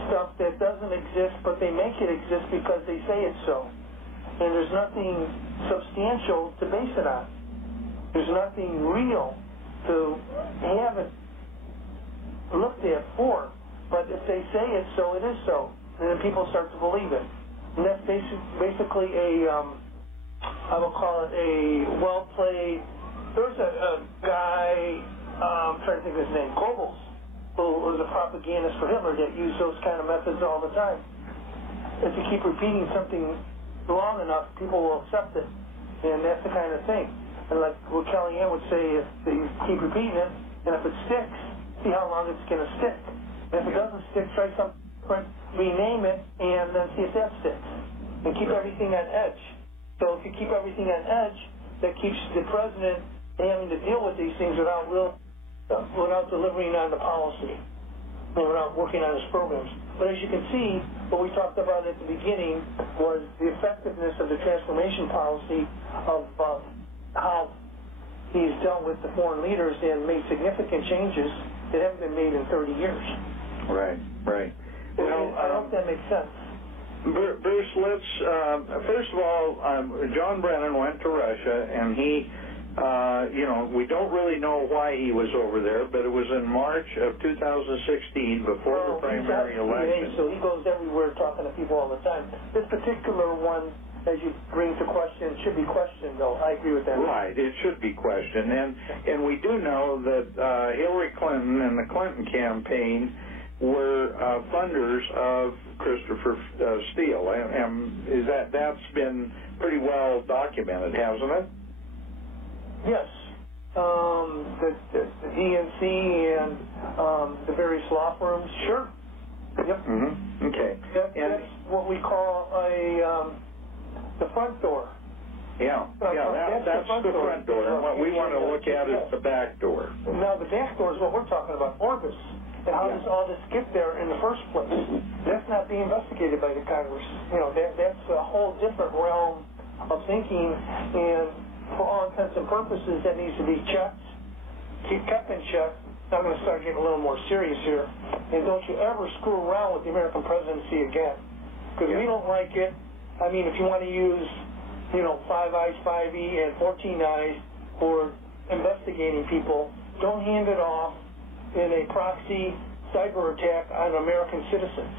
stuff that doesn't exist, but they make it exist because they say it's so. And there's nothing substantial to base it on. There's nothing real to have it looked at for. But if they say it's so, it is so. And then people start to believe it. And that's basically I will call it a well-played. There was a guy, I'm trying to think of his name, Goebbels, who was a propagandist for Hitler that used those kind of methods all the time. If you keep repeating something long enough, people will accept it. And that's the kind of thing. And like what Kellyanne would say, if you keep repeating it, and if it sticks, see how long it's going to stick. And if it doesn't stick, try something different, rename it, and then see if that sticks. And keep everything on edge. So if you keep everything on edge, that keeps the president having to deal with these things without real without delivering on the policy, and without working on his programs. But as you can see, what we talked about at the beginning was the effectiveness of the transformation policy of how he's dealt with the foreign leaders and made significant changes that haven't been made in 30 years. Right. Well, I hope that makes sense. Bruce, let's first of all, John Brennan went to Russia, and he, we don't really know why he was over there, but it was in March of 2016, before the primary election. So he goes everywhere talking to people all the time. This particular one, as you bring to question, should be questioned, though. I agree with that. Right, it should be questioned. And we do know that Hillary Clinton and the Clinton campaign were funders of Christopher Steele. And that's been pretty well documented, hasn't it? Yes. The DNC and the various law firms, sure. Yep. Mm-hmm. Okay. That's what we call the front door. Yeah, that's the front door. And what we want to look at is the back door. Now, the back door is what we're talking about, Orbis. And how does all this get there in the first place? That's not being investigated by the Congress. That's a whole different realm of thinking, and for all intents and purposes, that needs to be checked, kept in check. I'm going to start getting a little more serious here. And don't you ever screw around with the American presidency again, because we don't like it. I mean, if you want to use, 5 Eyes, 5E, and 14 Eyes for investigating people, don't hand it off in a proxy cyber attack on American citizens.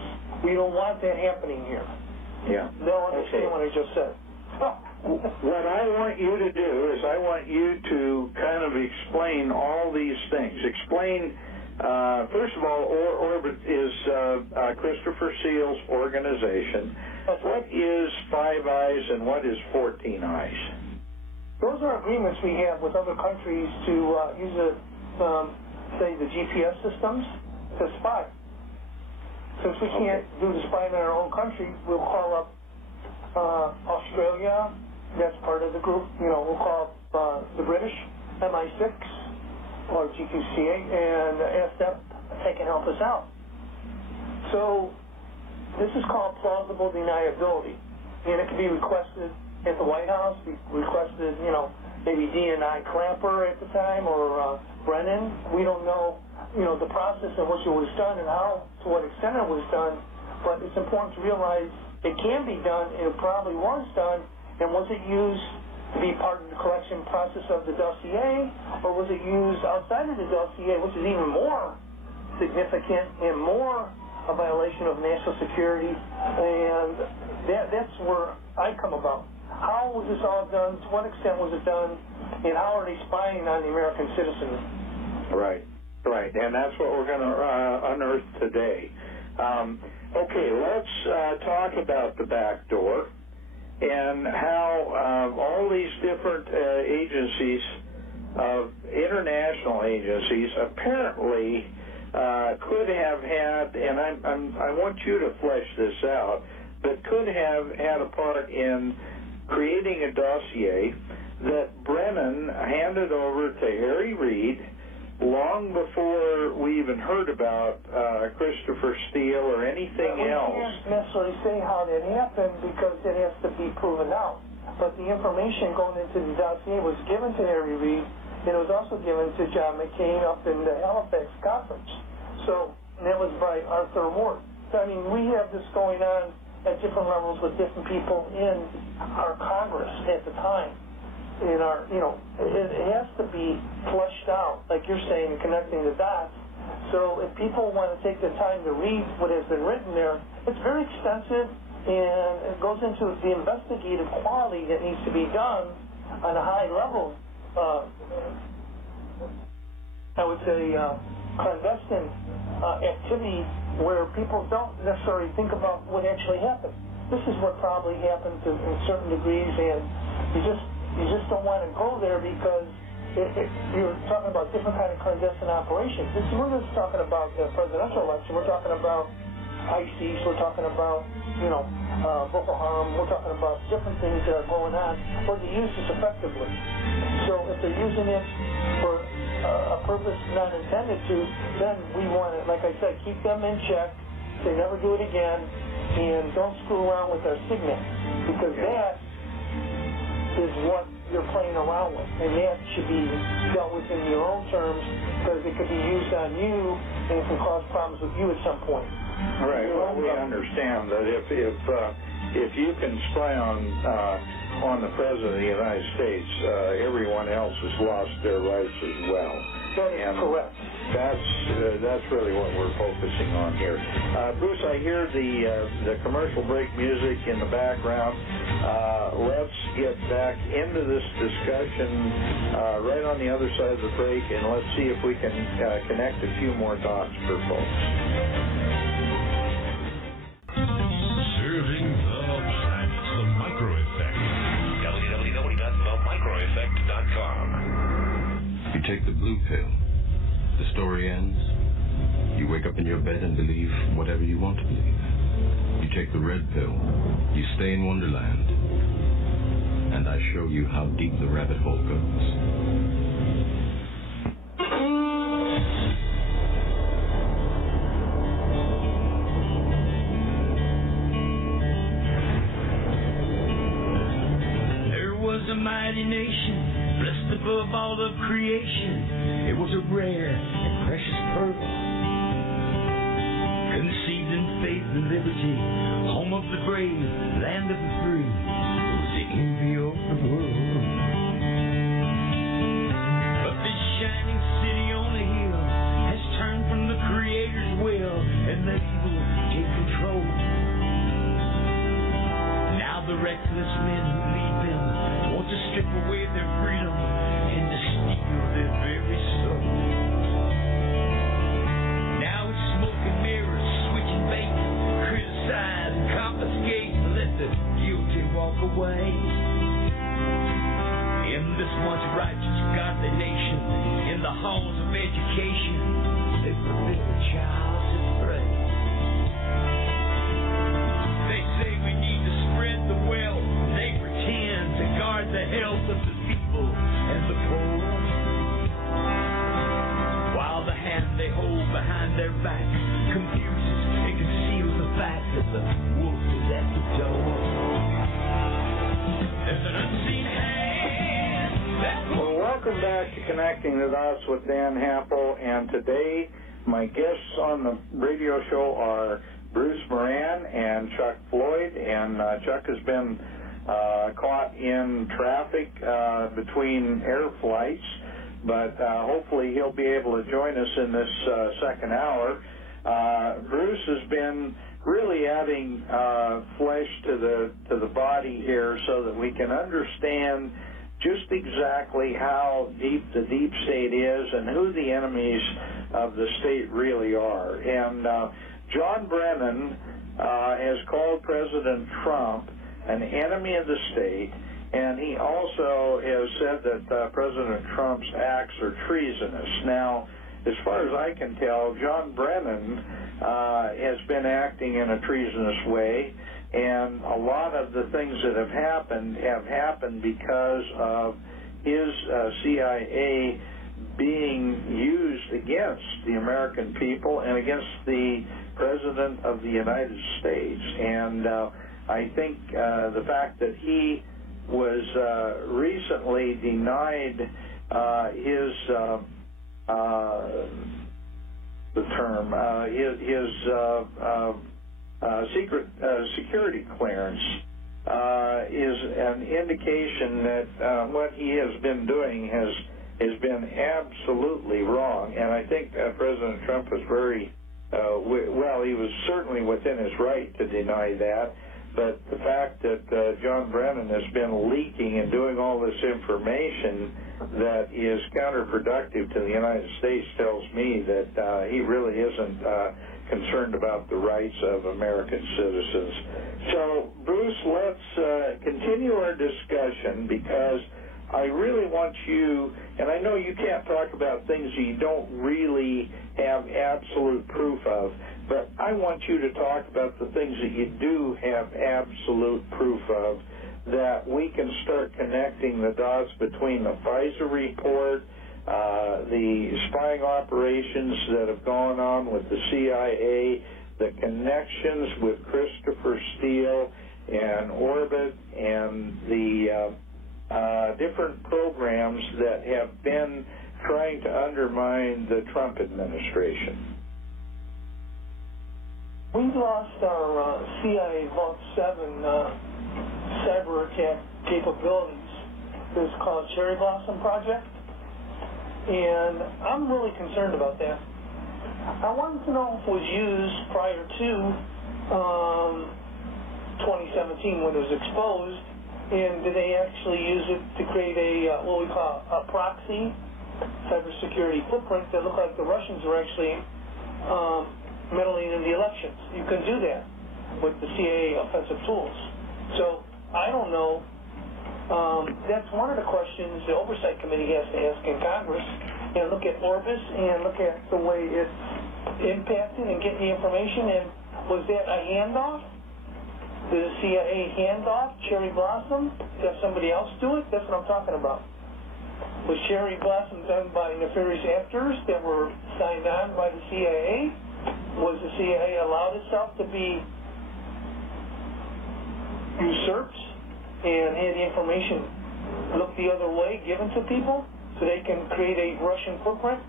We don't want that happening here. Yeah. They'll understand what I just said. What I want you to do is I want you to kind of explain all these things. Explain, first of all, Orbit is Christopher Steele's organization. What is 5 Eyes and what is 14 Eyes? Those are agreements we have with other countries to use say the GPS systems to spy. Since we can't do the spying in our own country, we'll call up Australia. That's part of the group. We'll call up the British, MI6 or GQCA, and ask them if they can help us out. So this is called plausible deniability, and it can be requested at the White House. We requested, maybe D&I Clamper at the time, or Brennan. We don't know, the process in which it was done and to what extent it was done, but it's important to realize it can be done, and it probably was done, and was it used to be part of the collection process of the dossier, or was it used outside of the dossier, which is even more significant and more a violation of national security, and that's where I come about. How was this all done? To what extent was it done? And how are they spying on the American citizens? Right. And that's what we're going to unearth today. Okay, let's talk about the back door and how all these different agencies, international agencies, apparently could have had, and I want you to flesh this out, but could have had a part in creating a dossier that Brennan handed over to Harry Reid long before we even heard about Christopher Steele or anything else. We can't necessarily say how that happened because it has to be proven out. But the information going into the dossier was given to Harry Reid, and it was also given to John McCain up in the Halifax conference. So that was by Arthur Ward. So, we have this going on at different levels with different people in our Congress at the time. In our, it has to be flushed out, like you're saying, connecting the dots. So if people want to take the time to read what has been written there, it's very extensive, and it goes into the investigative quality that needs to be done on a high level. I would say clandestine activity where people don't necessarily think about what actually happened. This is what probably happened in certain degrees, and you just don't want to go there because you're talking about different kind of clandestine operations. We're just talking about the presidential election. We're talking about ISIS. We're talking about Boko Haram. We're talking about different things that are going on where they use this effectively. So if they're using it for a purpose not intended to, then we want to, like I said, keep them in check, say never do it again, and don't screw around with our signet, because that is what you're playing around with, and that should be dealt with in your own terms, because it could be used on you, and it can cause problems with you at some point. Right. Well, we understand that if you can spy on the President of the United States, everyone else has lost their rights as well. That is correct. That's really what we're focusing on here. Bruce, I hear the commercial break music in the background. Let's get back into this discussion right on the other side of the break, and let's see if we can connect a few more dots for folks. Serving the planet, the micro effect. www.themicroeffect.com. You take the blue pill. The story ends. You wake up in your bed and believe whatever you want to believe. You take the red pill. You stay in Wonderland. And I show you how deep the rabbit hole goes. There was a mighty nation, blessed above all of creation. It was a rare and precious pearl, conceived in faith and liberty, home of the brave, land of the free. It was the envy of the world. But this shining city on the hill has turned from the Creator's will, and the evil take control. Now the reckless men who lead them want to strip away their freedom and to steal their very soul. Now it's smoke and mirrors, switching bait, criticize and confiscate, let the guilty walk away. In this once righteous godly nation, in the halls of education, they forbid the child to pray. They say we need to spread the wealth, they pretend to guard the health of the people and the poor, while the hand they hold behind their back confuses and conceals the fact that the wolf is at the door. There's an unseen hand that... Well, welcome back to Connecting the Dots with Dan Happel, and today my guests on the radio show are Bruce Moran and Chuck Floyd, and Chuck has been caught in traffic between air flights, but hopefully he'll be able to join us in this second hour. Bruce has been really adding flesh to the body here so that we can understand just exactly how deep the deep state is and who the enemies of the state really are. And John Brennan has called President Trump an enemy of the state, and he also has said that President Trump's acts are treasonous. Now, as far as I can tell, John Brennan has been acting in a treasonous way, and a lot of the things that have happened because of his CIA being used against the American people and against the President of the United States. And I think the fact that he was recently denied his secret security clearance is an indication that what he has been doing has been absolutely wrong. And I think President Trump was very well, he was certainly within his right to deny that. But the fact that John Brennan has been leaking and doing all this information that is counterproductive to the United States tells me that he really isn't concerned about the rights of American citizens. So, Bruce, let's continue our discussion, because I really want you, and I know you can't talk about things that you don't really have absolute proof of, but I want you to talk about the things that you do have absolute proof of, that we can start connecting the dots between the FISA report, the spying operations that have gone on with the CIA, the connections with Christopher Steele and Orbit, and the different programs that have been trying to undermine the Trump administration. We lost our CIA Vault 7 cyber attack capabilities. It was called Cherry Blossom Project, and I'm really concerned about that. I wanted to know if it was used prior to 2017 when it was exposed, and did they actually use it to create a what we call a proxy cybersecurity footprint that looked like the Russians were actually meddling in the elections. You can do that with the CIA offensive tools. So I don't know. That's one of the questions the Oversight Committee has to ask in Congress, and look at Orbis and look at the way it's impacted and getting the information. And was that a handoff? Did the CIA hand off Cherry Blossom? Have somebody else do it? That's what I'm talking about. Was Cherry Blossom done by nefarious actors that were signed on by the CIA? Was the CIA allowed itself to be usurped and had the information look the other way given to people so they can create a Russian footprint?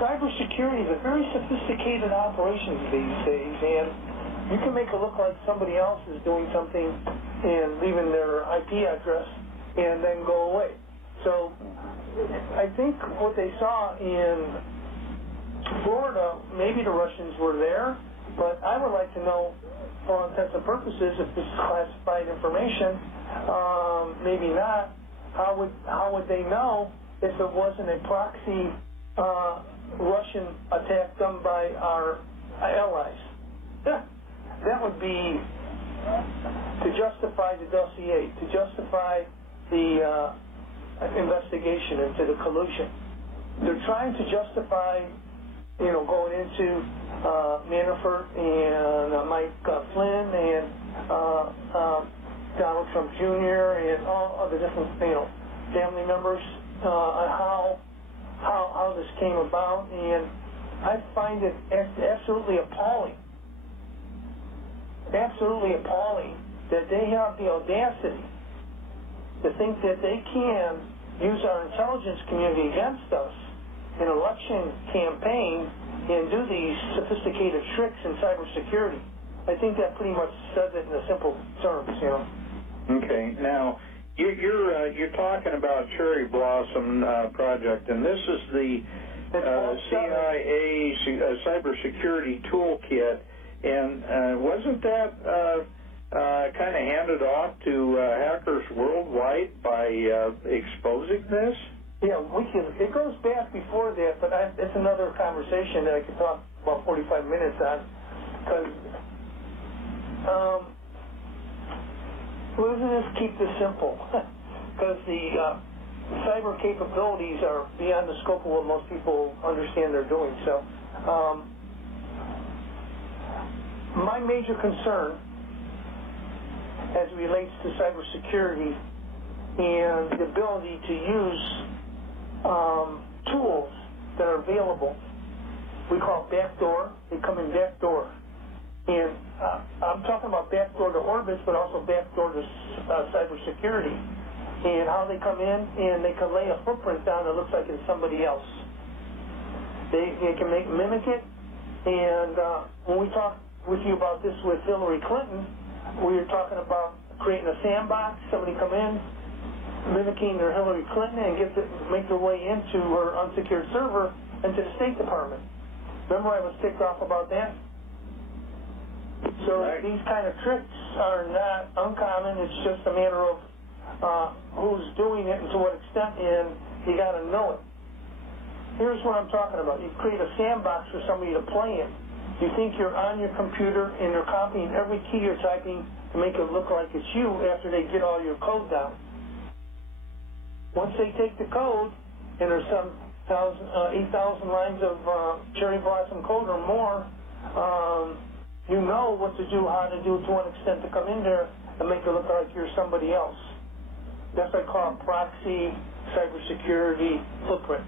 Cybersecurity is a very sophisticated operation these days, and you can make it look like somebody else is doing something and leaving their IP address and then go away. So I think what they saw in Florida, maybe the Russians were there, but I would like to know, for all intents and purposes, if this is classified information, maybe not. How would they know if it wasn't a proxy Russian attack done by our allies? That would be to justify the dossier, to justify the investigation into the collusion. They're trying to justify, going into Manafort and Mike Flynn and Donald Trump Jr. and all other different, family members, on how this came about, and I find it absolutely appalling that they have the audacity to think that they can use our intelligence community against us in an election campaign and do these sophisticated tricks in cybersecurity. I think that pretty much says it in the simple terms, Okay, now you're talking about Cherry Blossom Project, and this is the CIA cybersecurity toolkit, and wasn't that kind of handed off to hackers worldwide by exposing this? Yeah, it goes back before that, but it's another conversation that I could talk about 45 minutes on, because let's just keep this simple, because the cyber capabilities are beyond the scope of what most people understand they're doing. So my major concern as it relates to cybersecurity and the ability to use tools that are available, we call backdoor. They come in backdoor. And I'm talking about backdoor to Orbis, but also backdoor to cybersecurity, and how they come in and they can lay a footprint down that looks like it's somebody else. They can mimic it. And when we talked with you about this with Hillary Clinton, we were talking about creating a sandbox, somebody come in, mimicking their Hillary Clinton and make their way into her unsecured server into the State Department. Remember I was ticked off about that? So these kind of tricks are not uncommon. It's just a matter of who's doing it and to what extent, and you got to know it. Here's what I'm talking about. You create a sandbox for somebody to play in. You think you're on your computer and you're copying every key you're typing to make it look like it's you after they get all your code down. Once they take the code, and there's some 8,000 lines of Cherry Blossom code or more, you know what to do, how to do it to what extent to come in there and make it look like you're somebody else. That's what I call a proxy cybersecurity footprint.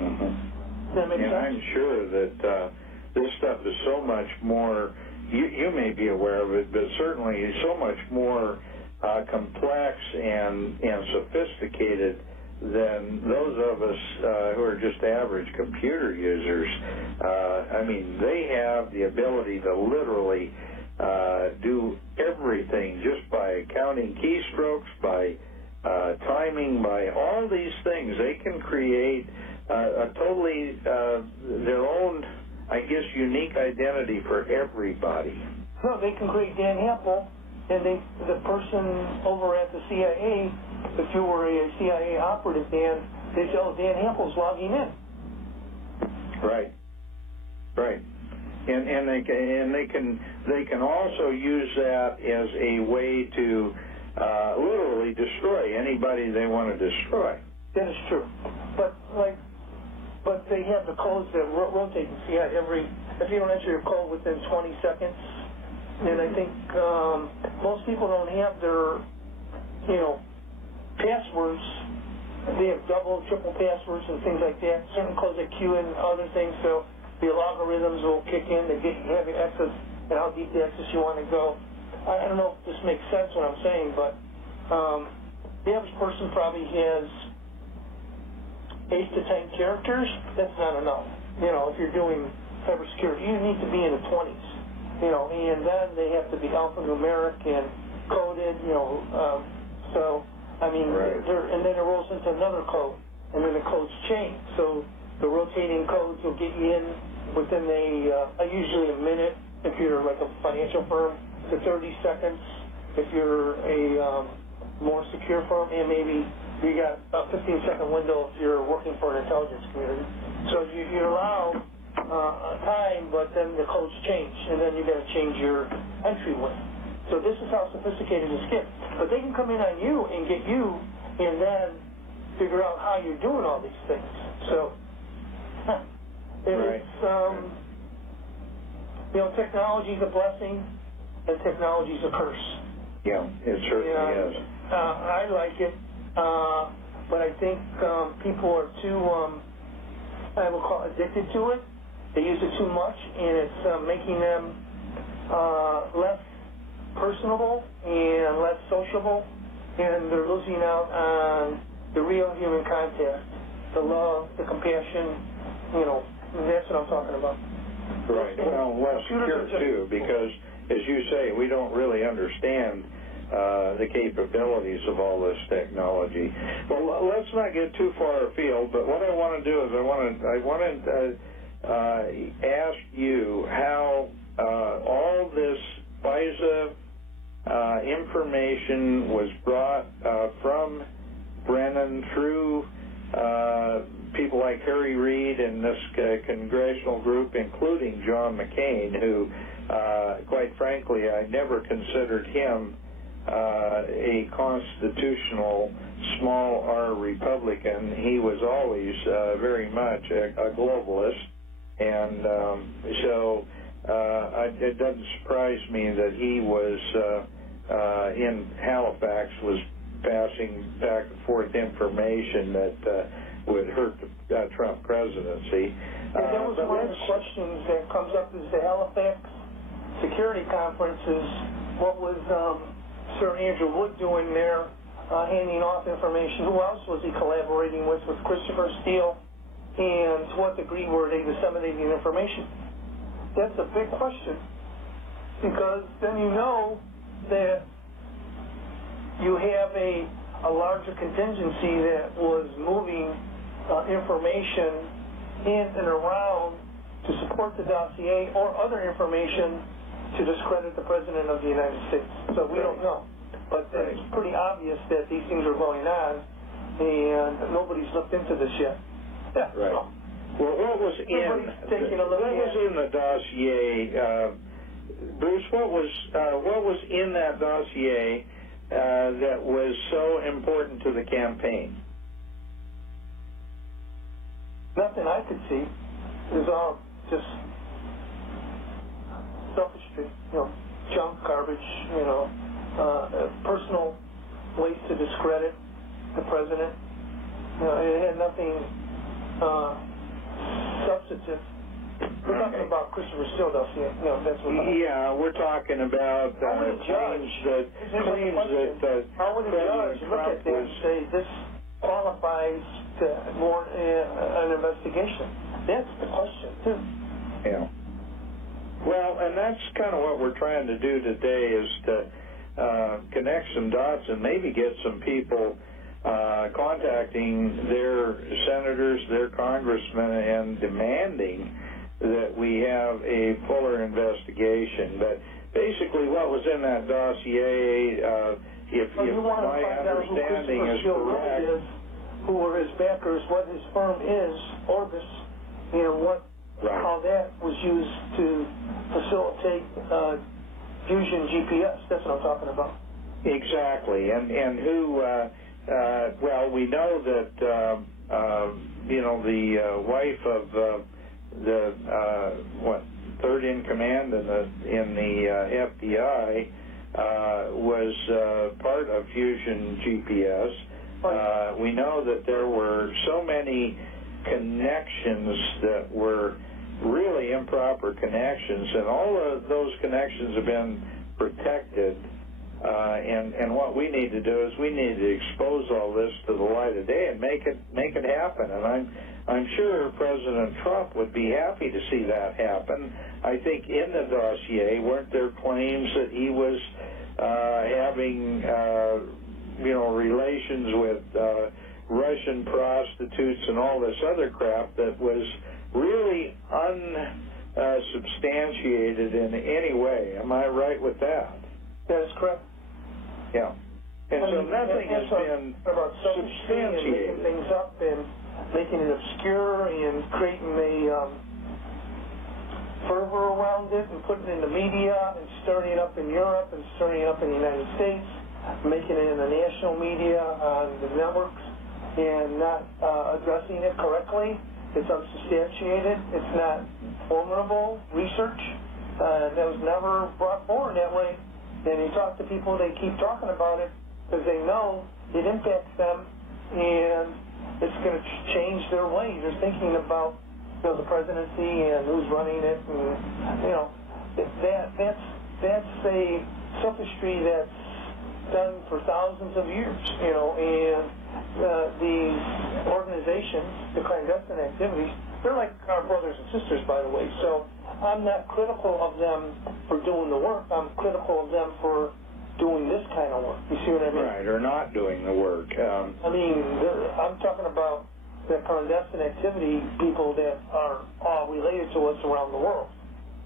Mm-hmm. Does that make sense? I'm sure that this stuff is so much more, you may be aware of it, but certainly so much more complex and sophisticated than those of us who are just average computer users. I mean, they have the ability to literally do everything just by counting keystrokes, by timing, by all these things. They can create a totally their own, I guess, unique identity for everybody. No, they can create Dan Hampel, and the person over at the CIA, if you were a CIA operative, Dan, they say, oh, Dan Hampel's logging in. Right. Right. And they can also use that as a way to literally destroy anybody they want to destroy. That is true. But they have the codes that rotate. See, if you don't enter your code within 20 seconds, and I think most people don't have their, passwords. They have double, triple passwords and things like that. Certain codes that queue in other things, so the algorithms will kick in to have your access and how deep the access you want to go. I don't know if this makes sense what I'm saying, but the average person probably has 8 to 10 characters. That's not enough. If you're doing cybersecurity, you need to be in the 20s. And then they have to be alphanumeric and coded. So I mean, right. And then it rolls into another code, and then the codes change. So the rotating codes will get you in within usually a minute if you're like a financial firm, to 30 seconds if you're a more secure firm, and maybe you got a 15-second window if you're working for an intelligence community. So you allow time, but then the codes change, and then you got to change your entryway. So this is how sophisticated it gets. But they can come in on you and get you, and then figure out how you're doing all these things. So it's technology's a blessing, and technology's a curse. Yeah, it certainly is. I like it, but I think people are too, I will call addicted to it. They use it too much, and it's making them less personable and less sociable, and they're losing out on the real human contact, the love, the compassion. That's what I'm talking about. Right. Well, less secure too, because as you say, we don't really understand the capabilities of all this technology. Well, let's not get too far afield, but what I want to do is I want to ask you how all this FISA information was brought from Brennan through people like Harry Reid and this congressional group, including John McCain, who, quite frankly, I never considered him a constitutional small R Republican. He was always very much a globalist, and so it doesn't surprise me that he was in Halifax, was passing back and forth information that would hurt the Trump presidency. That was one of the questions that comes up is the Halifax Security Conference is what was Sir Andrew Wood doing there, handing off information. Who else was he collaborating with Christopher Steele, and to what degree were they disseminating information? That's a big question, because then you know that you have a larger contingency that was moving information in and around to support the dossier or other information to discredit the President of the United States. So we don't know. But it's pretty obvious that these things are going on, and nobody's looked into this yet. Yeah. Right. So, well, what was in the dossier, Bruce? What was in that dossier that was so important to the campaign? Nothing I could see. It was all just selfishly, junk, garbage, personal ways to discredit the president. It had nothing substantive. We're talking about Christopher Steele dossier. That's what. Yeah, we're talking about claims that how would a judge look at this and say this qualifies to warrant an investigation? That's the question too. Yeah. Well, and that's kind of what we're trying to do today is to connect some dots and maybe get some people contacting their senators, their congressmen, and demanding that we have a fuller investigation. But basically what was in that dossier, if my understanding is correct, who are his backers, what his firm is, Orbis, how that was used to facilitate Fusion GPS. That's what I'm talking about. Exactly, and who? Well, we know that the wife of the third in command in the FBI was part of Fusion GPS. We know that there were so many connections that were really improper connections, and all of those connections have been protected. And what we need to do is we need to expose all this to the light of day and make it happen. And I'm sure President Trump would be happy to see that happen. I think in the dossier weren't there claims that he was having relations with Russian prostitutes and all this other crap that was really unsubstantiated in any way. Am I right with that? That is correct. Yeah. And so nothing has been substantiated. Making things up and making it obscure and creating a fervor around it and putting it in the media and stirring it up in Europe and stirring it up in the United States, making it in the national media on the networks and not addressing it correctly. It's unsubstantiated. It's not formidable research. That was never brought forward that way. And you talk to people, they keep talking about it because they know it impacts them and it's going to change their way. They're thinking about the presidency and who's running it, and that's a sophistry that's done for thousands of years, and these organizations, the clandestine activities, they're like our brothers and sisters, by the way. So I'm not critical of them for doing the work. I'm critical of them for doing this kind of work. You see what I mean? Right, or not doing the work. I'm talking about the clandestine activity people that are all related to us around the world.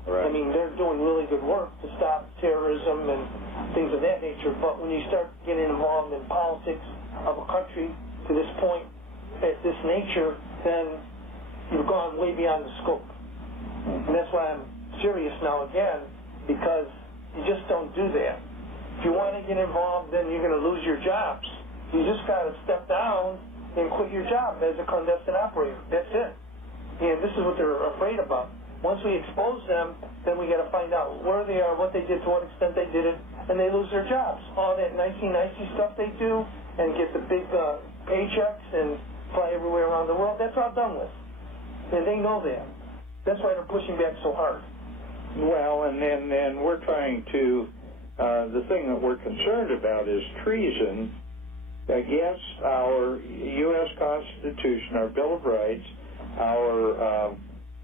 Right. I mean, they're doing really good work to stop terrorism and things of that nature. But when you start getting involved in politics of a country to this point, at this nature, then you've gone way beyond the scope. And that's why I'm serious now again, because you just don't do that. If you want to get involved, then you're going to lose your jobs. You just got to step down and quit your job as a clandestine operator. That's it. And this is what they're afraid about. Once we expose them, then we got to find out where they are, what they did, to what extent they did it, and they lose their jobs. All that nicey stuff they do and get the big paychecks and fly everywhere around the world, that's all done with. And they know that. That's why they're pushing back so hard. Well, and we're trying to, the thing that we're concerned about is treason against our U.S. Constitution, our Bill of Rights,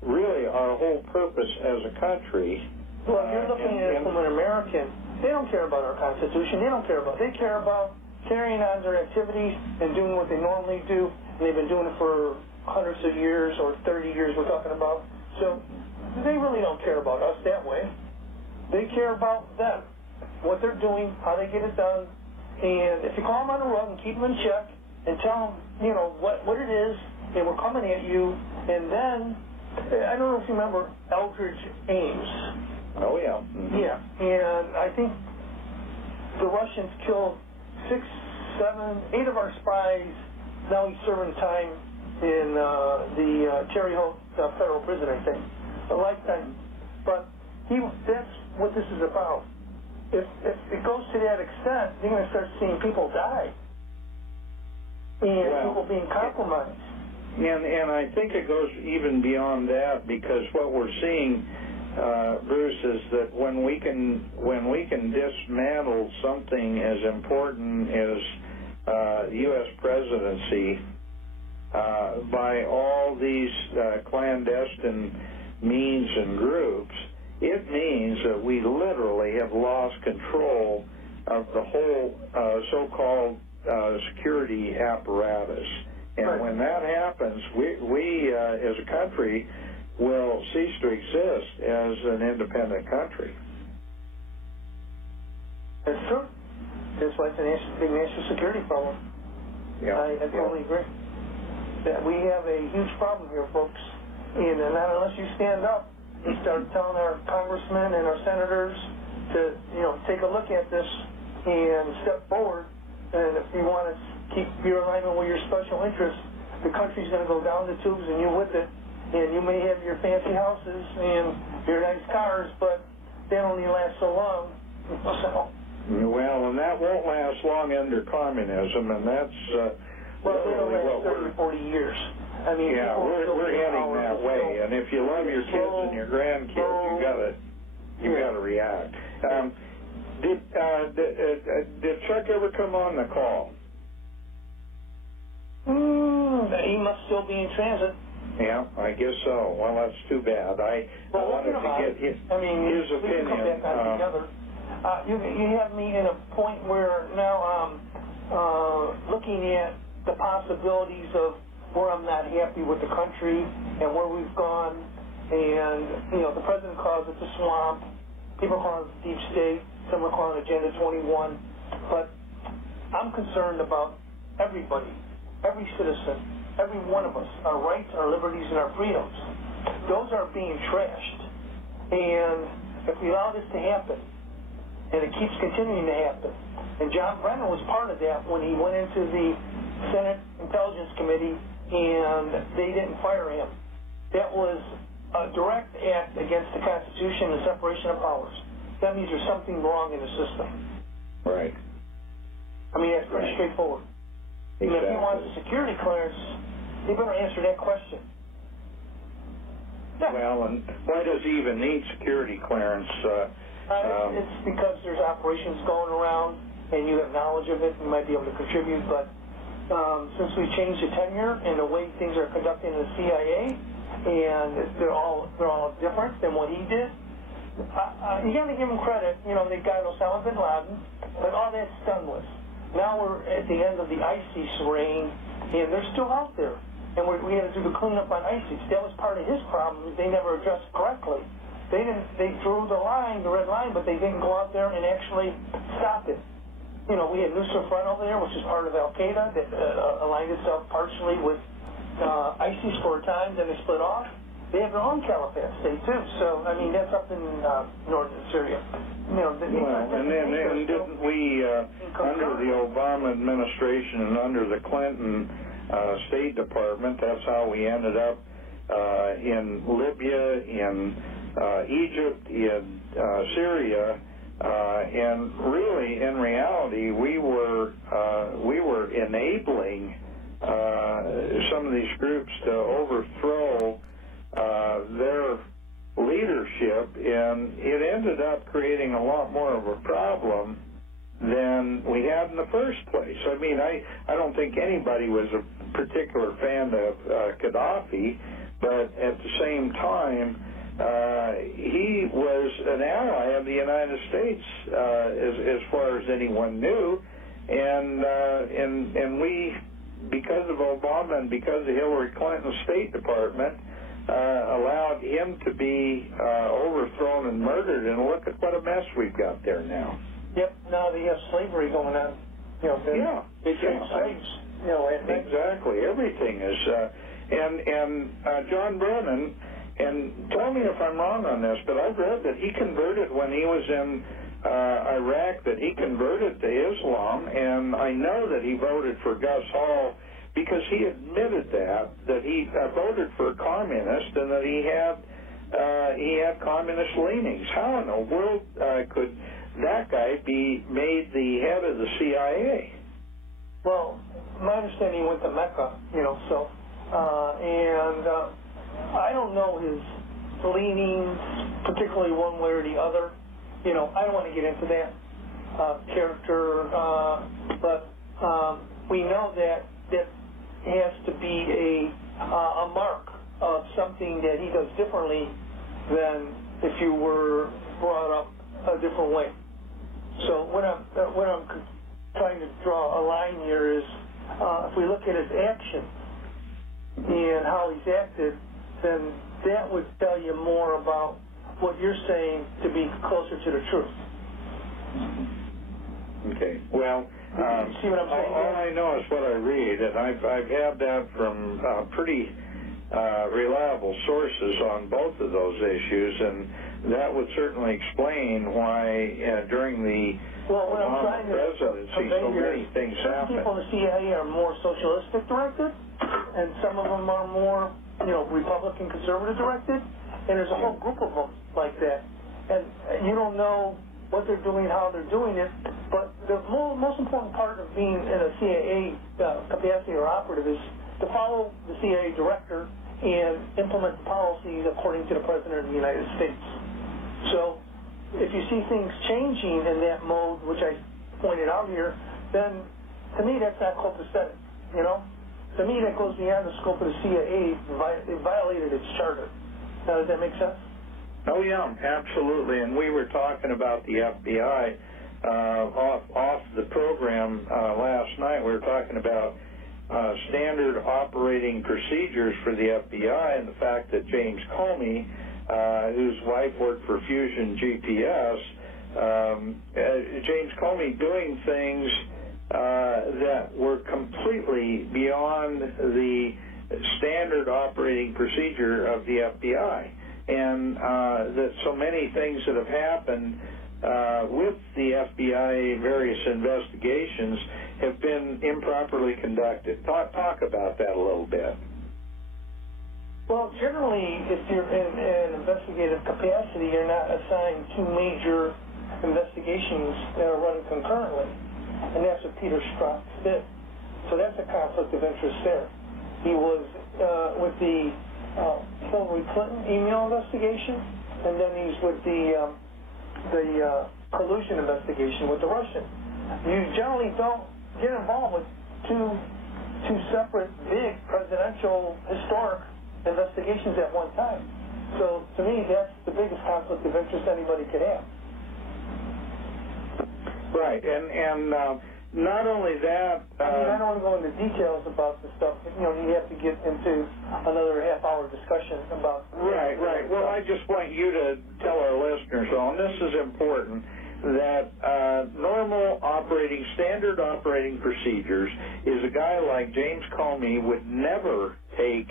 really our whole purpose as a country. Well, you're looking at it from an American. They don't care about our Constitution. They care about carrying on their activities and doing what they normally do. And they've been doing it for hundreds of years or 30 years we're talking about. So they really don't care about us that way. They care about them, what they're doing, how they get it done. And if you call them on the rug and keep them in check and tell them, what it is, and we're coming at you, and then, I don't know if you remember Eldridge Ames. Oh, yeah. Mm-hmm. Yeah, and I think the Russians killed 6, 7, 8 of our spies. Now he's serving time in the Cherry Hill federal prison, I think, a lifetime. But that's what this is about. If it goes to that extent, you're going to start seeing people die. and people being compromised. And I think it goes even beyond that, because what we're seeing, Bruce, is that when we can dismantle something as important as U.S. presidency by all these clandestine means and groups, it means that we literally have lost control of the whole so-called security apparatus. And right. When that happens, we as a country will cease to exist as an independent country. That's true. That's why it's a big national security problem. Yeah. I totally agree. That we have a huge problem here, folks. And not unless you stand up and start telling our congressmen and our senators to, take a look at this and step forward. And if you want to keep your alignment with your special interests, the country's going to go down the tubes and you with it. And you may have your fancy houses and your nice cars, but they only last so long. Well, and that won't last long under communism, and that's well, it'll last 30 or 40 years. I mean, yeah, we're heading that way. And if you love your kids and your grandkids, you gotta react. Did Chuck ever come on the call? He must still be in transit. Yeah, I guess so. Well, that's too bad. I wanted to get his opinion. Come back on together. You have me in a point where now I'm looking at the possibilities of where I'm not happy with the country and where we've gone. And, the president calls it the swamp. People call it the deep state. Some are calling it Agenda 21. But I'm concerned about everybody, every citizen, every one of us, our rights, our liberties, and our freedoms. Those are being trashed. And if we allow this to happen, and it keeps continuing to happen, and John Brennan was part of that when he went into the Senate Intelligence Committee and they didn't fire him. That was a direct act against the Constitution and separation of powers. That means there's something wrong in the system. Right. I mean, that's pretty straightforward. Exactly. And if he wants a security clearance, he better answer that question. Yeah. Well, and why does he even need security clearance? It's because there's operations going around, and you have knowledge of it. You might be able to contribute, but since we changed the tenure and the way things are conducted in the CIA, and they're all different than what he did, you got to give him credit. They got Osama bin Laden, but all that's done with. Now we're at the end of the ISIS reign, and they're still out there. And we had to do the cleanup on ISIS. That was part of his problem. They never addressed correctly. They drew the red line, but they didn't go out there and actually stop it. We had Nusra Front over there, which is part of Al-Qaeda, that aligned itself partially with ISIS for a time, then they split off. They have their own caliphate state, too. So, I mean, that's up in northern Syria. And then didn't we, under the Obama administration and under the Clinton State Department, that's how we ended up in Libya, in Egypt, in Syria, and really, in reality, we were enabling some of these groups to overthrow their leadership, and it ended up creating a lot more of a problem than we had in the first place. I mean, I don't think anybody was a particular fan of Gaddafi, but at the same time, he was an ally of the United States as far as anyone knew, and we, because of Obama and because of Hillary Clinton's State Department, allowed him to be overthrown and murdered, and look at what a mess we've got there now. Yep, now they have slavery going on. They take slaves. Exactly. Everything is, and John Brennan, and tell me if I'm wrong on this, but I've read that he converted when he was in Iraq, that he converted to Islam, and I know that he voted for Gus Hall because he admitted that he voted for a communist and that he had communist leanings. How in the world could that guy be made the head of the CIA? Well, my understanding he went to Mecca, so, and I don't know his leanings, particularly one way or the other. I don't want to get into that character, but we know that has to be a mark of something that he does differently than if you were brought up a different way. So what I'm trying to draw a line here is if we look at his actions and how he's acted, then that would tell you more about what you're saying to be closer to the truth. Okay. Well, see what I'm saying? All I know is what I read, and I've had that from pretty reliable sources on both of those issues, and that would certainly explain why during the Obama presidency so many things happen. Some people in the CIA are more socialistic directed, and some of them are more, Republican conservative directed, and there's a whole group of them like that. And you don't know what they're doing, how they're doing it, but the most important part of being in a CIA capacity or operative is to follow the CIA director and implement policies according to the President of the United States. So if you see things changing in that mode, which I pointed out here, then to me that's not copacetic, To me that goes beyond the scope of the CIA. It violated its charter. Now, does that make sense? Oh, yeah, absolutely. And we were talking about the FBI off the program last night. We were talking about standard operating procedures for the FBI and the fact that James Comey, whose wife worked for Fusion GPS, James Comey doing things that were completely beyond the standard operating procedure of the FBI. And that so many things that have happened with the FBI various investigations have been improperly conducted. Talk about that a little bit. Well, generally, if you're in an investigative capacity, you're not assigned two major investigations that are running concurrently, and that's what Peter Strzok did. So that's a conflict of interest there. He was with the Hillary Clinton email investigation, and then he's with the collusion investigation with the Russian. You generally don't get involved with two separate big presidential historic investigations at one time. So to me, that's the biggest conflict of interest anybody could have. Right, and not only that... I don't want to go into details about the stuff. You have to get into another half-hour discussion about... Right. Well, I just want you to tell our listeners, and this is important, that normal standard operating procedures is a guy like James Comey would never take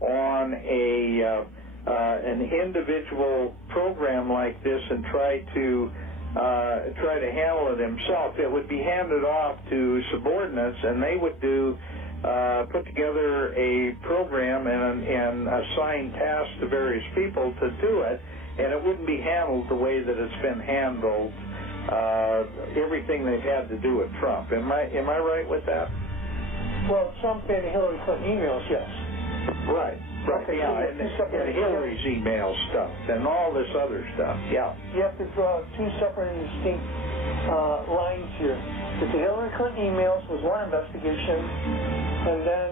on an individual program like this and try to handle it himself. It would be handed off to subordinates, and they would put together a program and assign tasks to various people to do it, and it wouldn't be handled the way that it's been handled. Everything they've had to do with Trump. Am I right with that? Well, Trump and Hillary Clinton emails, yes. Right. Okay, yeah, and Hillary's email stuff and all this other stuff, yeah. You have to draw two separate and distinct lines here. The Hillary Clinton emails was one investigation, and then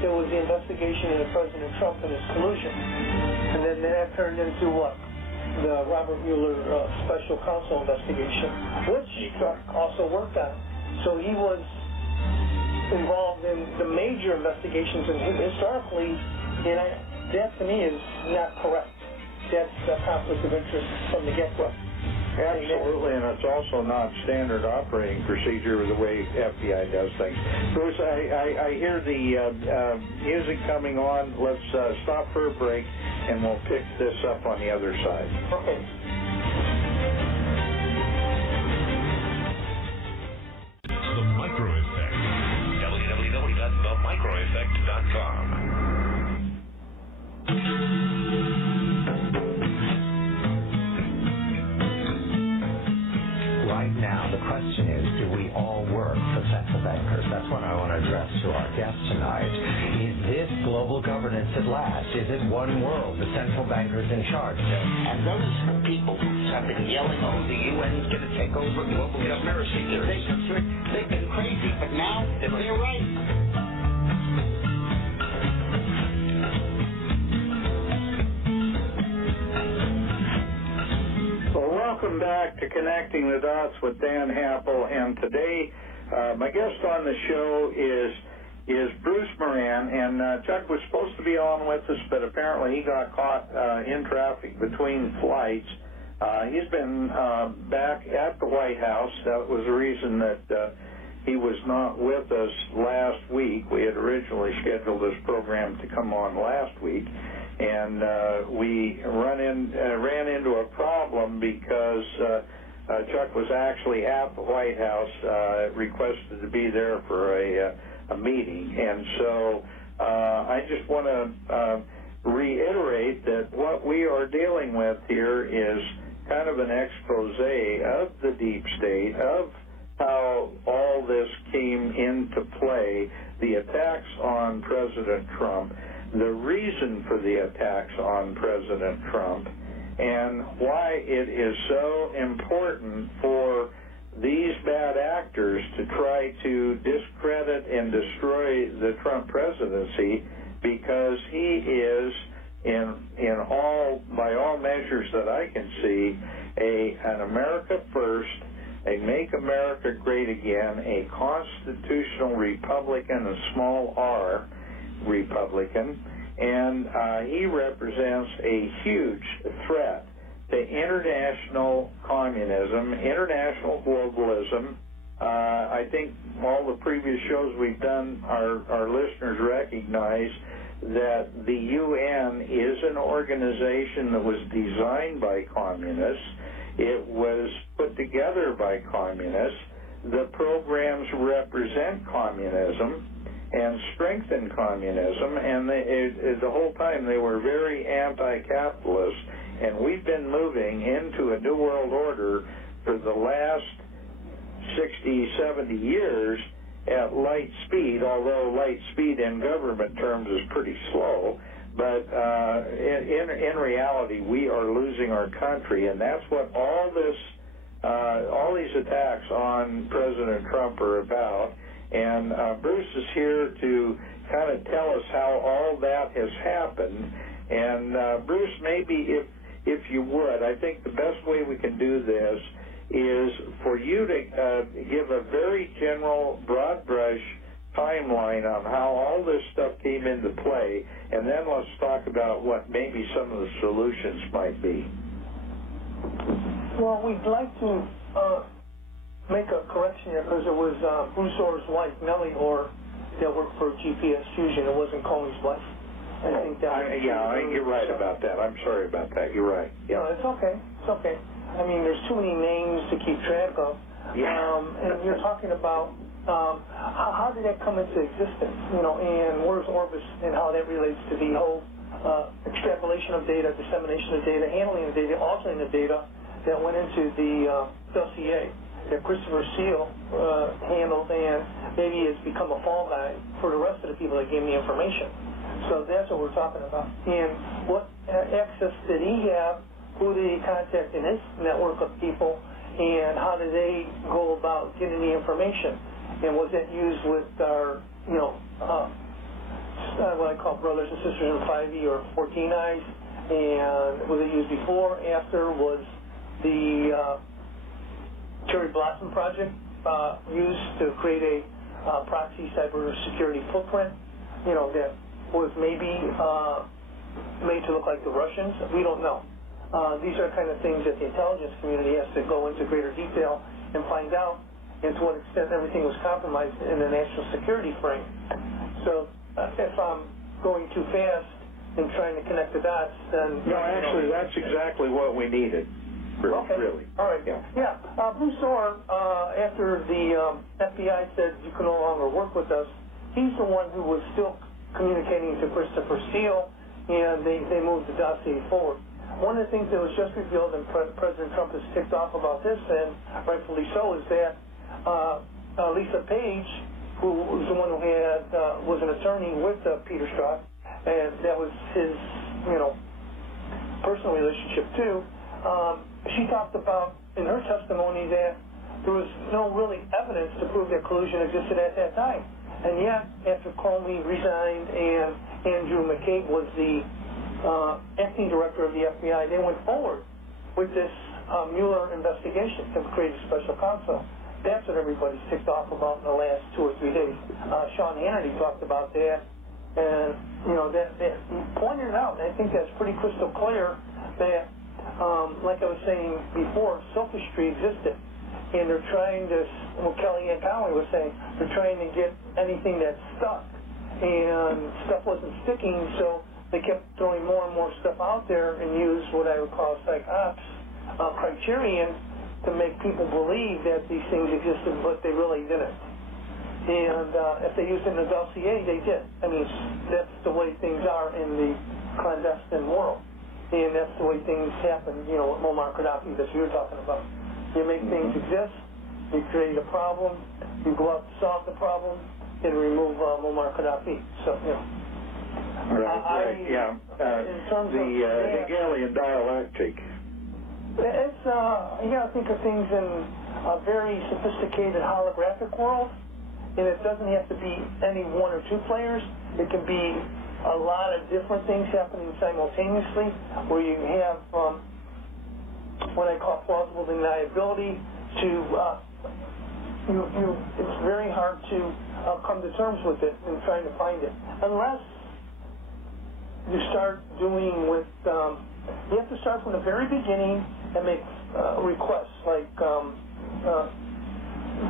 there was the investigation into President Trump and his collusion. And then that turned into what? The Robert Mueller special counsel investigation, which Trump also worked on. So he was involved in the major investigations, and historically, that to me is not correct. That's a conflict of interest from the get-go. Absolutely, and it's also not standard operating procedure the way FBI does things. Bruce, I hear the music coming on. Let's stop for a break, and we'll pick this up on the other side. Okay. The Micro Effect. www.themicroeffect.com. Right now, the question is, do we all work for central bankers? That's what I want to address sense at last. Is it one world, the central bankers in charge? And those people who have been yelling, oh, the UN's going to take over global conspiracy theories, they've been crazy, but now they're right. Welcome back to Connecting the Dots with Dan Happel, and today my guest on the show is Bruce Moran, and Chuck was supposed to be on with us, but apparently he got caught in traffic between flights. He's been back at the White House. That was the reason that he was not with us last week. We had originally scheduled this program to come on last week, and we ran into a problem because Chuck was actually at the White House, requested to be there for a meeting. And so I just want to reiterate that what we are dealing with here is kind of an expose of the deep state, of how all this came into play, the attacks on President Trump, the reason for the attacks on President Trump, and why it is so important for these bad actors to try to discredit and destroy the Trump presidency, because he is, by all measures that I can see, an America first, a Make America Great Again, a constitutional Republican, a small r Republican, and he represents a huge threat to international communism, international globalism. I think all the previous shows we've done, our listeners recognize that the UN is an organization that was designed by communists. It was put together by communists. The programs represent communism and strengthen communism, and the whole time they were very anti-capitalist, and we've been moving into a new world order for the last 60, 70 years at light speed, although light speed in government terms is pretty slow, but in reality we are losing our country, and that's what all these attacks on President Trump are about. And Bruce is here to kind of tell us how all that has happened. And Bruce, maybe if you would, I think the best way we can do this is for you to give a very general, broad brush timeline on how all this stuff came into play, and then let's talk about what maybe some of the solutions might be. Well, we'd like to make a correction here, because it was Bruce Orr's wife, Mellie Orr, that worked for GPS Fusion. It wasn't Comey's wife. I think that. You're right about that. I'm sorry about that. You're right. Yeah. No, it's okay. It's okay. I mean, there's too many names to keep track of. Yeah. And you're talking about how did that come into existence? And where's Orbis and how that relates to the whole extrapolation of data, dissemination of data, handling of data, altering the data that went into the dossier that Christopher Steele handled, and maybe has become a fall guy for the rest of the people that gave me information. So that's what we're talking about. And what access did he have? Who did he contact in his network of people? And how did they go about getting the information? And was that used with our, what I call brothers and sisters in 5E or 14 Eyes? And was it used before, after? Was the Cherry Blossom Project used to create a proxy cybersecurity footprint, that was maybe made to look like the Russians? We don't know. These are kind of things that the intelligence community has to go into greater detail and find out, and to what extent everything was compromised in the national security frame. So if I'm going too fast and trying to connect the dots, then... No, actually, that's exactly what we needed. Okay. Really. All right. Yeah. Bruce Orr, after the FBI said you can no longer work with us, he's the one who was still communicating to Christopher Steele, and they moved the dossier forward. One of the things that was just revealed, and President Trump is ticked off about this, and rightfully so, is that Lisa Page, who was the one who was an attorney with Peter Strzok, and that was his, personal relationship too. She talked about in her testimony that there was no really evidence to prove that collusion existed at that time. And yet, after Comey resigned and Andrew McCabe was the acting director of the FBI, they went forward with this Mueller investigation to create a special counsel. That's what everybody's ticked off about in the last 2 or 3 days. Sean Hannity talked about that, and that he pointed it out. And I think that's pretty crystal clear that, like I was saying before, sophistry existed, and they're trying to. What Kellyanne Conway was saying, they're trying to get anything that stuck, and stuff wasn't sticking, so they kept throwing more and more stuff out there and used what I would call psych ops criterion to make people believe that these things existed, but they really didn't. And if they used it in a dossier, they did. I mean, that's the way things are in the clandestine world. And that's the way things happen, with Muammar Gaddafi that you were talking about. You make things exist, you create a problem, you go out to solve the problem, and remove Muammar Gaddafi. So, Right, yeah. In terms the of Hegelian dialectic. It's you got to think of things in a very sophisticated holographic world, and it doesn't have to be any one or two players. It can be a lot of different things happening simultaneously, where you have what I call plausible deniability. It's very hard to come to terms with it and trying to find it, unless you start doing with. You have to start from the very beginning and make requests like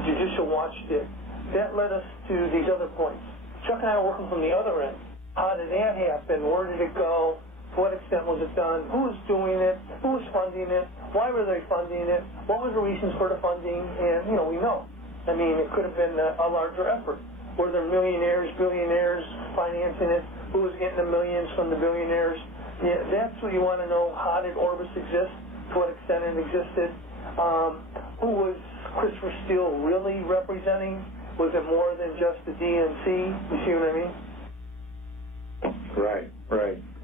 Judicial Watch did. That led us to these other points. Chuck and I are working from the other end. How did that happen? Where did it go? To what extent was it done? Who was doing it? Who was funding it? Why were they funding it? What was the reasons for the funding? And, we know. I mean, it could have been a larger effort. Were there millionaires, billionaires financing it? Who was getting the millions from the billionaires? Yeah, that's what you want to know. How did Orbis exist? To what extent it existed? Who was Christopher Steele really representing? Was it more than just the DNC? You see what I mean? Right.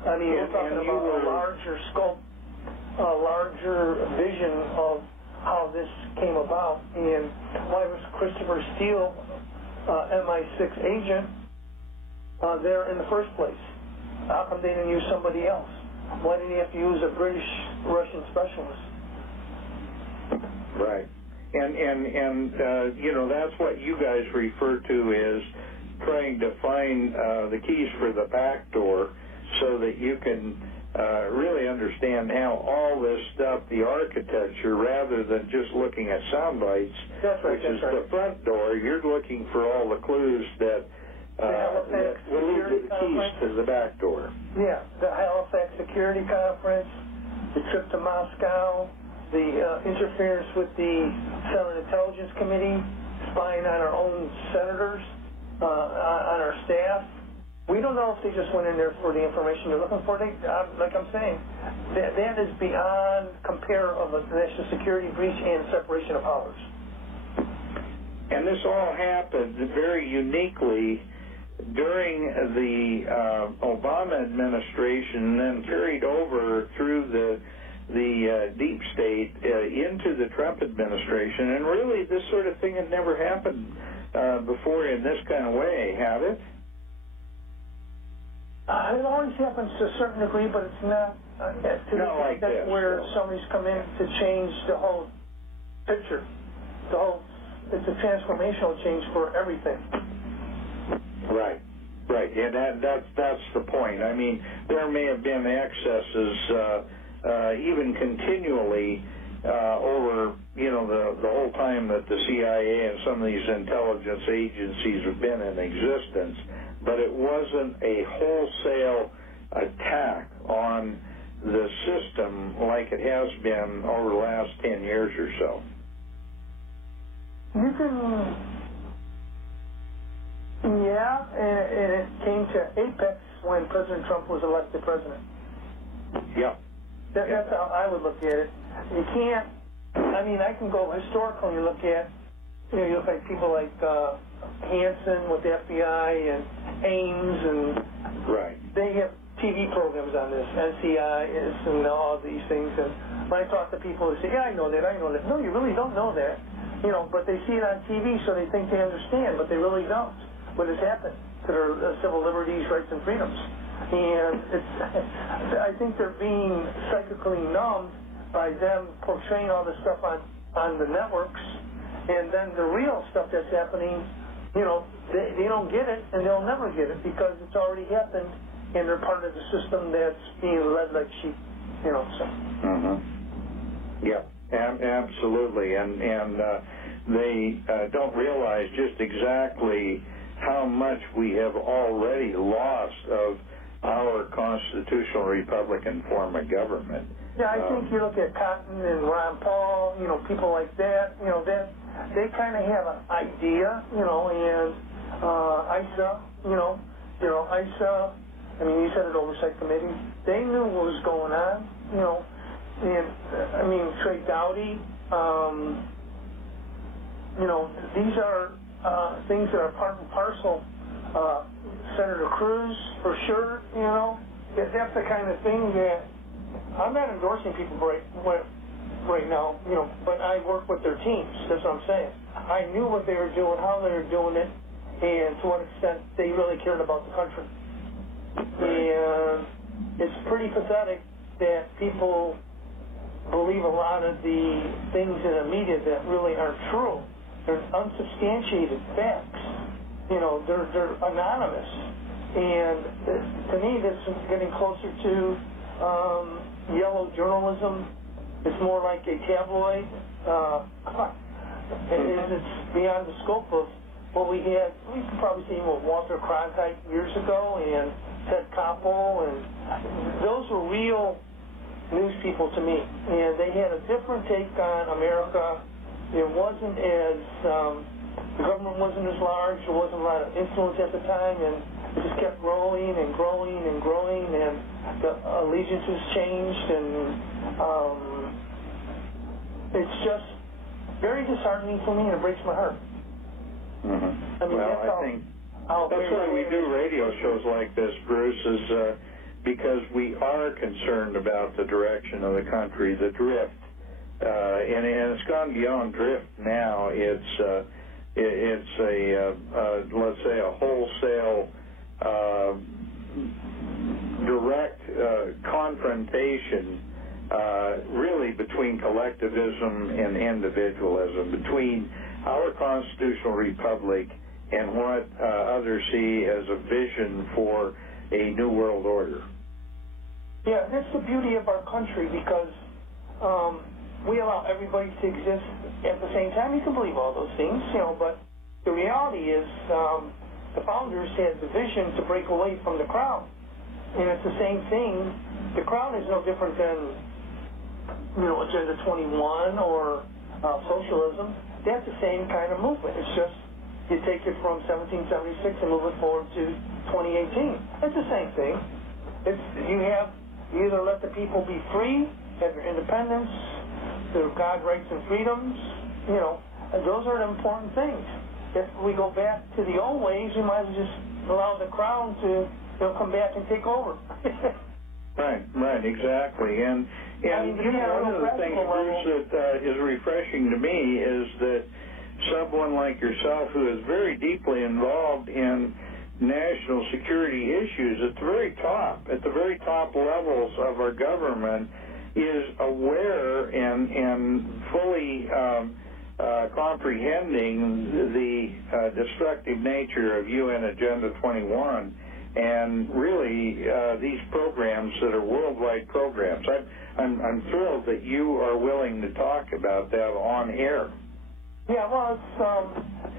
I mean, we're talking about a larger scope, a larger vision of how this came about, and why was Christopher Steele, MI6 agent, there in the first place? How come they didn't use somebody else? Why did he have to use a British-Russian specialist? Right. And that's what you guys refer to as trying to find the keys for the back door so that you can really understand how all this stuff, the architecture, rather than just looking at sound bites, which is the front door, you're looking for all the clues that will lead to the keys to the back door. Yeah, the Halifax Security Conference, the trip to Moscow, the interference with the Senate Intelligence Committee, spying on our own senators, on our staff. We don't know if they just went in there for the information they're looking for. Like I'm saying, that is beyond compare of a national security breach and separation of powers. And this all happened very uniquely during the Obama administration, then carried over through the deep state into the Trump administration. And really, this sort of thing had never happened before in this kind of way, had it? It always happens to a certain degree, but it's not to not like that's this, where so. somebody's come in to change the whole picture. It's a transformational change for everything. Right, and that's the point. I mean, there may have been excesses even continually over the whole time that the CIA and some of these intelligence agencies have been in existence, but it wasn't a wholesale attack on the system like it has been over the last 10 years or so. You can, and it came to apex when President Trump was elected president. Yeah. That's how I would look at it. You can't, I can go historically and look at, you look at people like Hansen with the FBI and Ames, and they have TV programs on this, NCIs, and all of these things. And when I talk to people, they say, "Yeah, I know that. No, you really don't know that. But they see it on TV, so they think they understand, but they really don't. What has happened to their civil liberties, rights, and freedoms?" And I think they're being psychically numbed by them portraying all this stuff on the networks, and then the real stuff that's happening, they don't get it, and they'll never get it because it's already happened, and they're part of the system that's being led like sheep, so. Yeah, absolutely, and they don't realize just exactly how much we have already lost of our constitutional Republican form of government. Yeah, I think you look at Cotton and Ron Paul, people like that, they kind of have an idea, and ISA, ISA, you said it, Oversight Committee, they knew what was going on, and, Trey Dowdy, these are things that are part and parcel. Senator Cruz, for sure, that's the kind of thing that I'm not endorsing people right now, but I work with their teams. That's what I'm saying. I knew what they were doing, how they were doing it, and to what extent they really cared about the country. And it's pretty pathetic that people believe a lot of the things in the media that really aren't true. They're unsubstantiated facts. They're anonymous. And to me, this is getting closer to yellow journalism. It's more like a tabloid. It's beyond the scope of what we had. We could probably see what Walter Cronkite years ago and Ted Koppel, and those were real news people to me. And they had a different take on America. It wasn't as the government wasn't as large. There wasn't a lot of influence at the time, and it just kept growing and growing and growing, and the allegiances changed, and it's just very disheartening for me, and it breaks my heart. I think that's why we do radio shows like this, Bruce, is because we are concerned about the direction of the country, the drift. And it's gone beyond drift now. It's a let's say a wholesale direct confrontation really between collectivism and individualism, between our constitutional republic and what others see as a vision for a new world order. Yeah, that's the beauty of our country, because we allow everybody to exist at the same time. You can believe all those things, but the reality is the founders had the vision to break away from the crowd. And it's the same thing. The crowd is no different than, Agenda 21 or socialism. That's the same kind of movement. It's just you take it from 1776 and move it forward to 2018. It's the same thing. You either let the people be free, have their independence, their God rights and freedoms, and those are the important things. If we go back to the old ways, we might as well just allow the crown to come back and take over. Right, exactly. And one of the things, Bruce, that is refreshing to me is that someone like yourself, who is very deeply involved in national security issues at the very top levels of our government, is aware and fully comprehending the destructive nature of UN Agenda 21 and really these programs that are worldwide programs. I'm thrilled that you are willing to talk about that on air. Yeah, well, it's,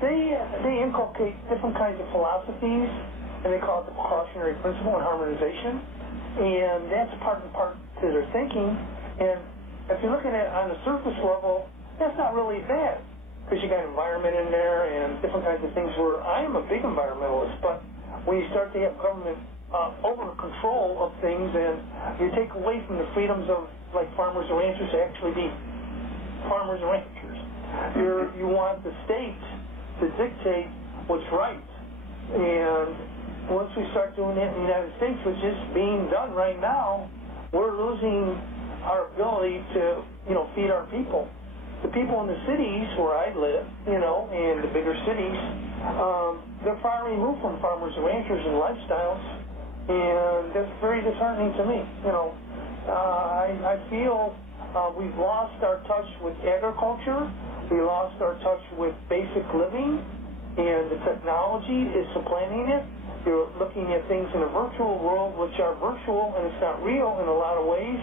they inculcate different kinds of philosophies, and they call it the precautionary principle and harmonization, and that's part and part to their thinking. And if you're looking at it on the surface level, that's not really bad, because you got environment in there and different kinds of things where I am a big environmentalist, but when you start to have government over control of things, and you take away from the freedoms of, like, farmers and ranchers to actually be farmers and ranchers. You want the state to dictate what's right, and once we start doing it in the United States, which is being done right now, we're losing our ability to, feed our people. The people in the cities where I live, and the bigger cities, they're far removed from farmers and ranchers and lifestyles, and that's very disheartening to me. I feel we've lost our touch with agriculture. We lost our touch with basic living, and the technology is supplanting it. You're looking at things in a virtual world, which are virtual, and it's not real in a lot of ways,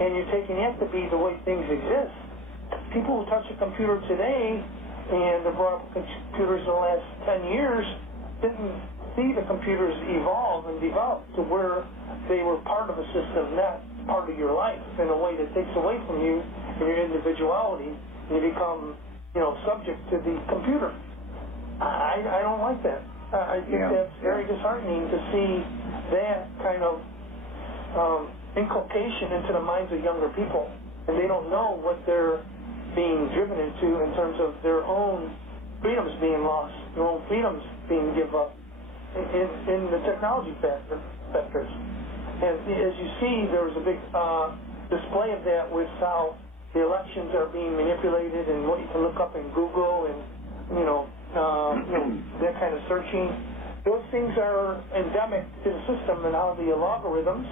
and you're taking it to be the way things exist. People who touch a computer today and have brought up computers in the last 10 years didn't see the computers evolve and develop to where they were part of a system, not part of your life, in a way that takes away from you and your individuality, and you become, subject to the computer. I don't like that. I think that's very disheartening to see that kind of inculcation into the minds of younger people, and they don't know what they're being driven into in terms of their own freedoms being lost, their own freedoms being given up in the technology sectors. And as you see, there was a big display of that with how the elections are being manipulated and what you can look up in Google and, that kind of searching. Those things are endemic to the system and how the algorithms.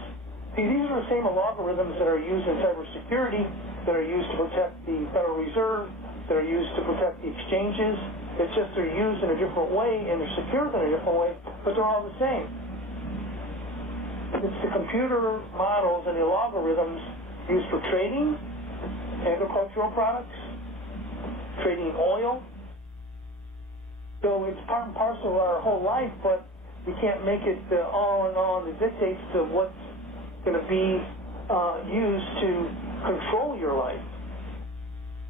See, these are the same algorithms that are used in cybersecurity, that are used to protect the Federal Reserve, that are used to protect the exchanges. It's just they're used in a different way and they're secured in a different way, but they're all the same. It's the computer models and the algorithms used for trading, agricultural products, trading oil. So it's part and parcel of our whole life, but we can't make it all in all the dictates to what's going to be used to control your life.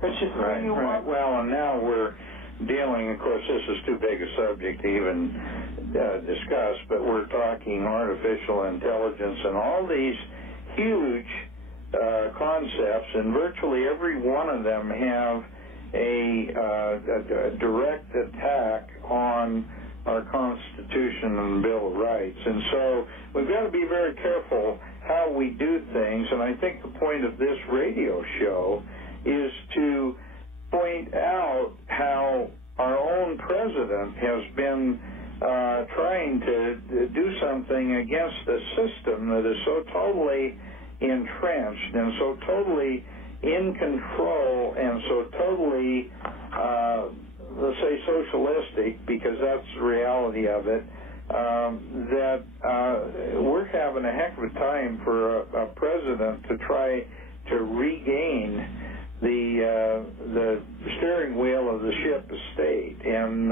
It's just right. Well, and now we're dealing, of course, this is too big a subject to even discuss, but we're talking artificial intelligence and all these huge concepts, and virtually every one of them have a direct attack on our Constitution and Bill of Rights. And so we've got to be very careful how we do things, and I think the point of this radio show is to point out how our own president has been trying to do something against a system that is so totally entrenched and so totally in control and so totally, let's say, socialistic, because that's the reality of it, that we're having a heck of a time for a president to try to regain the steering wheel of the ship of state. And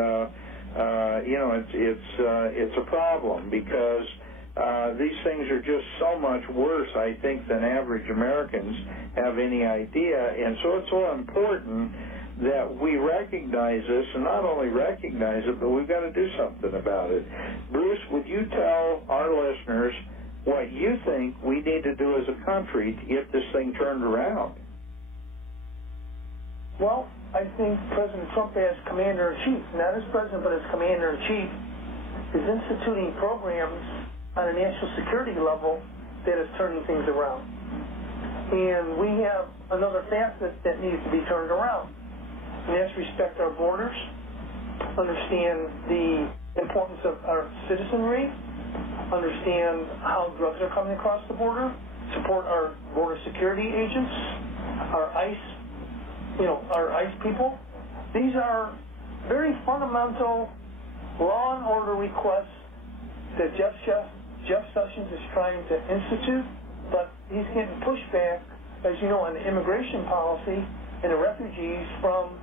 it's a problem because these things are just so much worse, I think, than average Americans have any idea. And so it's so important that we recognize this, and not only recognize it, but we've got to do something about it. Bruce, would you tell our listeners what you think we need to do as a country to get this thing turned around? Well, I think President Trump, as Commander-in-Chief, not as President, but as Commander-in-Chief, is instituting programs on a national security level that is turning things around. And we have another facet that needs to be turned around. And that's respect our borders, understand the importance of our citizenry, understand how drugs are coming across the border, support our border security agents, our ICE people. These are very fundamental law and order requests that Jeff Sessions is trying to institute, but he's getting pushback, as you know, on the immigration policy and the refugees from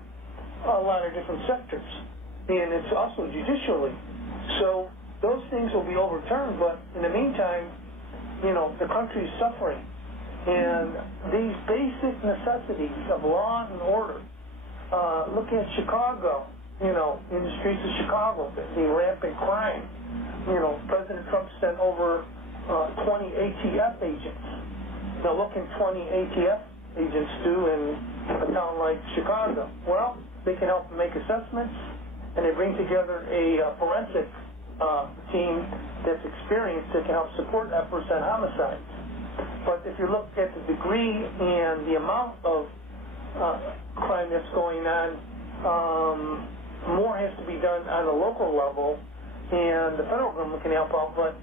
a lot of different sectors, and it's also judicially. So those things will be overturned, but in the meantime, the country is suffering. And these basic necessities of law and order, look at Chicago, in the streets of Chicago, the rampant crime. President Trump sent over 20 ATF agents. Now look at 20 ATF agents do in a town like Chicago. Well, they can help make assessments, and they bring together a forensic team that's experienced that can help support efforts on homicides. But if you look at the degree and the amount of crime that's going on, more has to be done on a local level, and the federal government can help out, but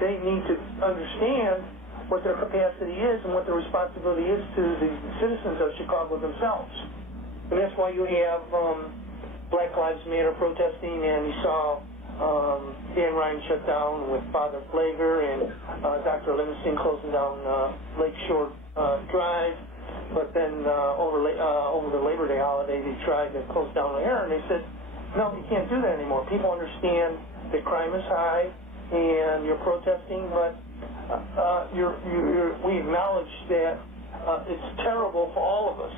they need to understand what their capacity is and what their responsibility is to the citizens of Chicago themselves. And that's why you have Black Lives Matter protesting, and you saw Dan Ryan shut down with Father Flager and Dr. Livingston closing down Lakeshore Drive. But then over the Labor Day holiday, they tried to close down O'Hare, and they said, no, you can't do that anymore. People understand that crime is high, and you're protesting, but we acknowledge that it's terrible for all of us.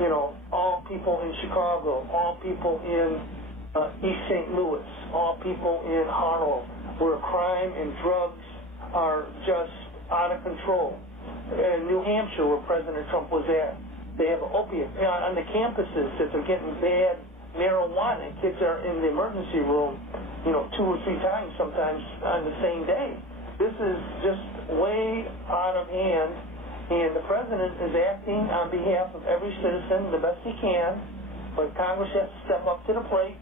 You know, all people in Chicago, all people in East St. Louis, all people in Harlem, where crime and drugs are just out of control. In New Hampshire, where President Trump was at, they have opiate on the campuses that they're getting bad marijuana. Kids are in the emergency room, 2 or 3 times sometimes on the same day. This is just way out of hand, and the president is acting on behalf of every citizen the best he can, but Congress has to step up to the plate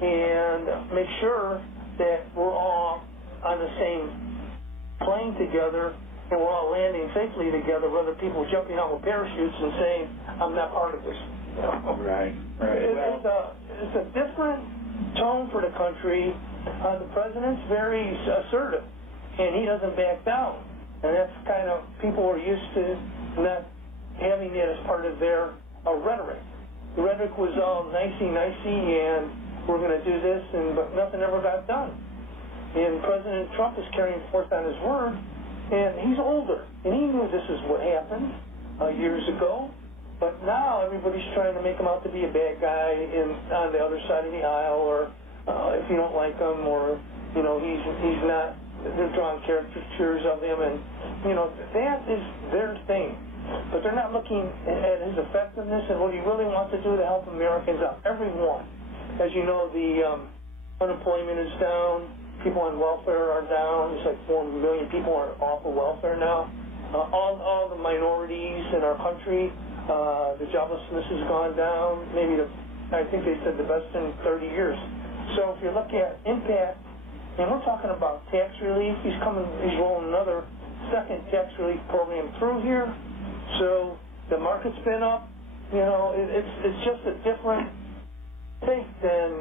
and make sure that we're all on the same plane together and we're all landing safely together, rather people jumping out with parachutes and saying, I'm not part of this. Right. It's a different tone for the country. The president's very assertive, and he doesn't back down. And that's kind of, people are used to not having that as part of their rhetoric. The rhetoric was all nicey, and we're going to do this, but nothing ever got done. And President Trump is carrying forth on his word, and he's older, and he knew this is what happened years ago. But now everybody's trying to make him out to be a bad guy on the other side of the aisle, or if you don't like him, or he's not. They're drawing caricatures of him, and that is their thing. But they're not looking at his effectiveness and what he really wants to do to help Americans out. Everyone, as you know, the unemployment is down. People on welfare are down. It's like 4 million people are off of welfare now. All the minorities in our country, the joblessness has gone down. I think they said the best in 30 years. So if you look at impact, and we're talking about tax relief. He's rolling another second tax relief program through here. So the market's been up. It's just a different take than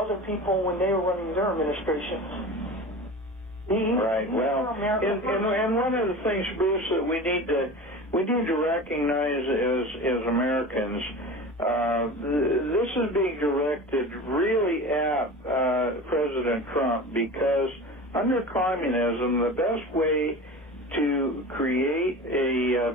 other people when they were running their administrations. Right. Well, and one of the things, Bruce, that we need to recognize as Americans. This is being directed really at President Trump, because under communism, the best way to create a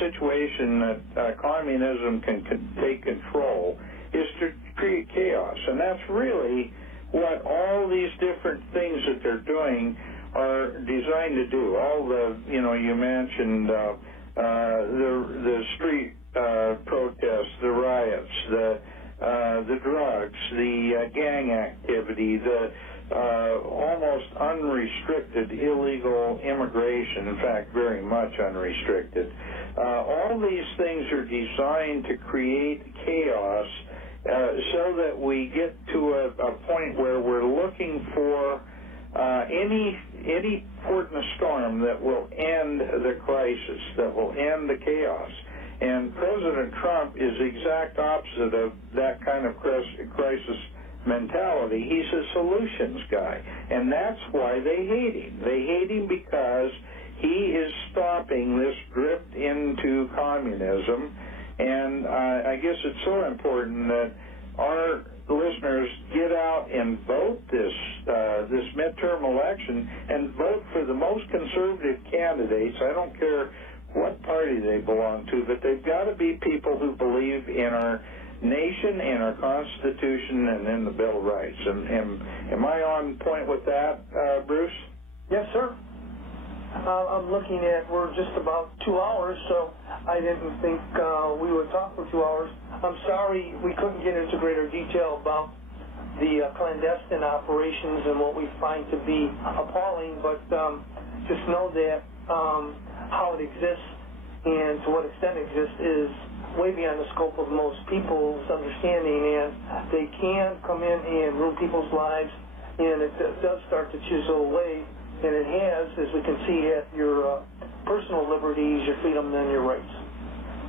situation that communism can take control is to create chaos. And that's really what all these different things that they're doing are designed to do. All the, you mentioned the street protests, the riots, the drugs, the gang activity, the almost unrestricted illegal immigration, in fact, very much unrestricted. All these things are designed to create chaos so that we get to a point where we're looking for any port in the storm that will end the crisis, that will end the chaos. And President Trump is the exact opposite of that kind of crisis mentality. He's a solutions guy, and that's why they hate him. They hate him because he is stopping this drift into communism, and I guess it's so important that our listeners get out and vote this midterm election and vote for the most conservative candidates. I don't care what party they belong to, but they've got to be people who believe in our nation, in our Constitution, and in the Bill of Rights. And am I on point with that, Bruce? Yes, sir. I'm looking at, we're just about 2 hours, so I didn't think we would talk for 2 hours. I'm sorry we couldn't get into greater detail about the clandestine operations and what we find to be appalling, but just know that how it exists and to what extent it exists is way beyond the scope of most people's understanding, and they can come in and ruin people's lives, and it does start to chisel away, and it has, as we can see, at your personal liberties, your freedom, and your rights.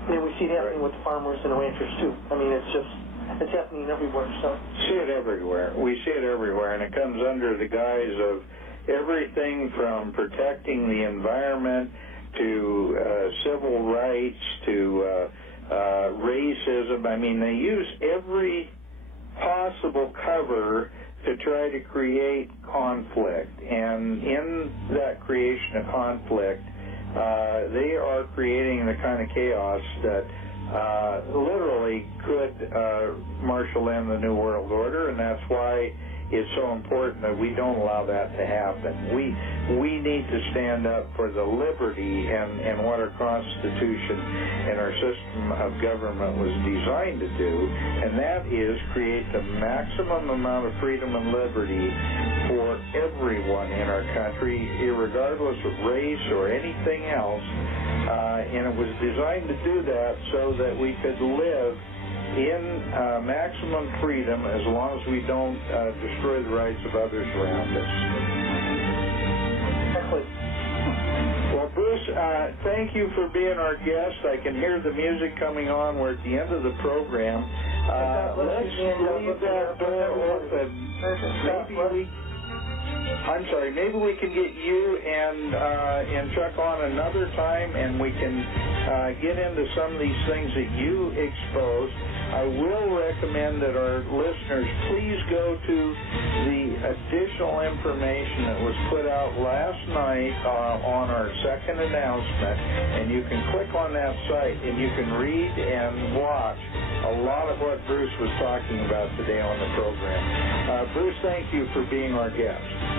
And we see it happening with the farmers and the ranchers, too. I mean, it's happening everywhere. So see it everywhere. We see it everywhere, and it comes under the guise of everything from protecting the environment to civil rights to racism. I mean, they use every possible cover to try to create conflict, and in that creation of conflict, they are creating the kind of chaos that literally could marshal in the New World Order, and that's why it's so important that we don't allow that to happen. We need to stand up for the liberty and what our Constitution and our system of government was designed to do, and that is create the maximum amount of freedom and liberty for everyone in our country, regardless of race or anything else, and it was designed to do that so that we could live in maximum freedom as long as we don't destroy the rights of others around us. Exactly. Well, Bruce, thank you for being our guest. I can hear the music coming on. We're at the end of the program. Let's leave that door open. Maybe we can get you and Chuck on another time, and we can get into some of these things that you exposed. I will recommend that our listeners please go to the additional information that was put out last night on our second announcement, and you can click on that site and you can read and watch a lot of what Bruce was talking about today on the program. Bruce, thank you for being our guest.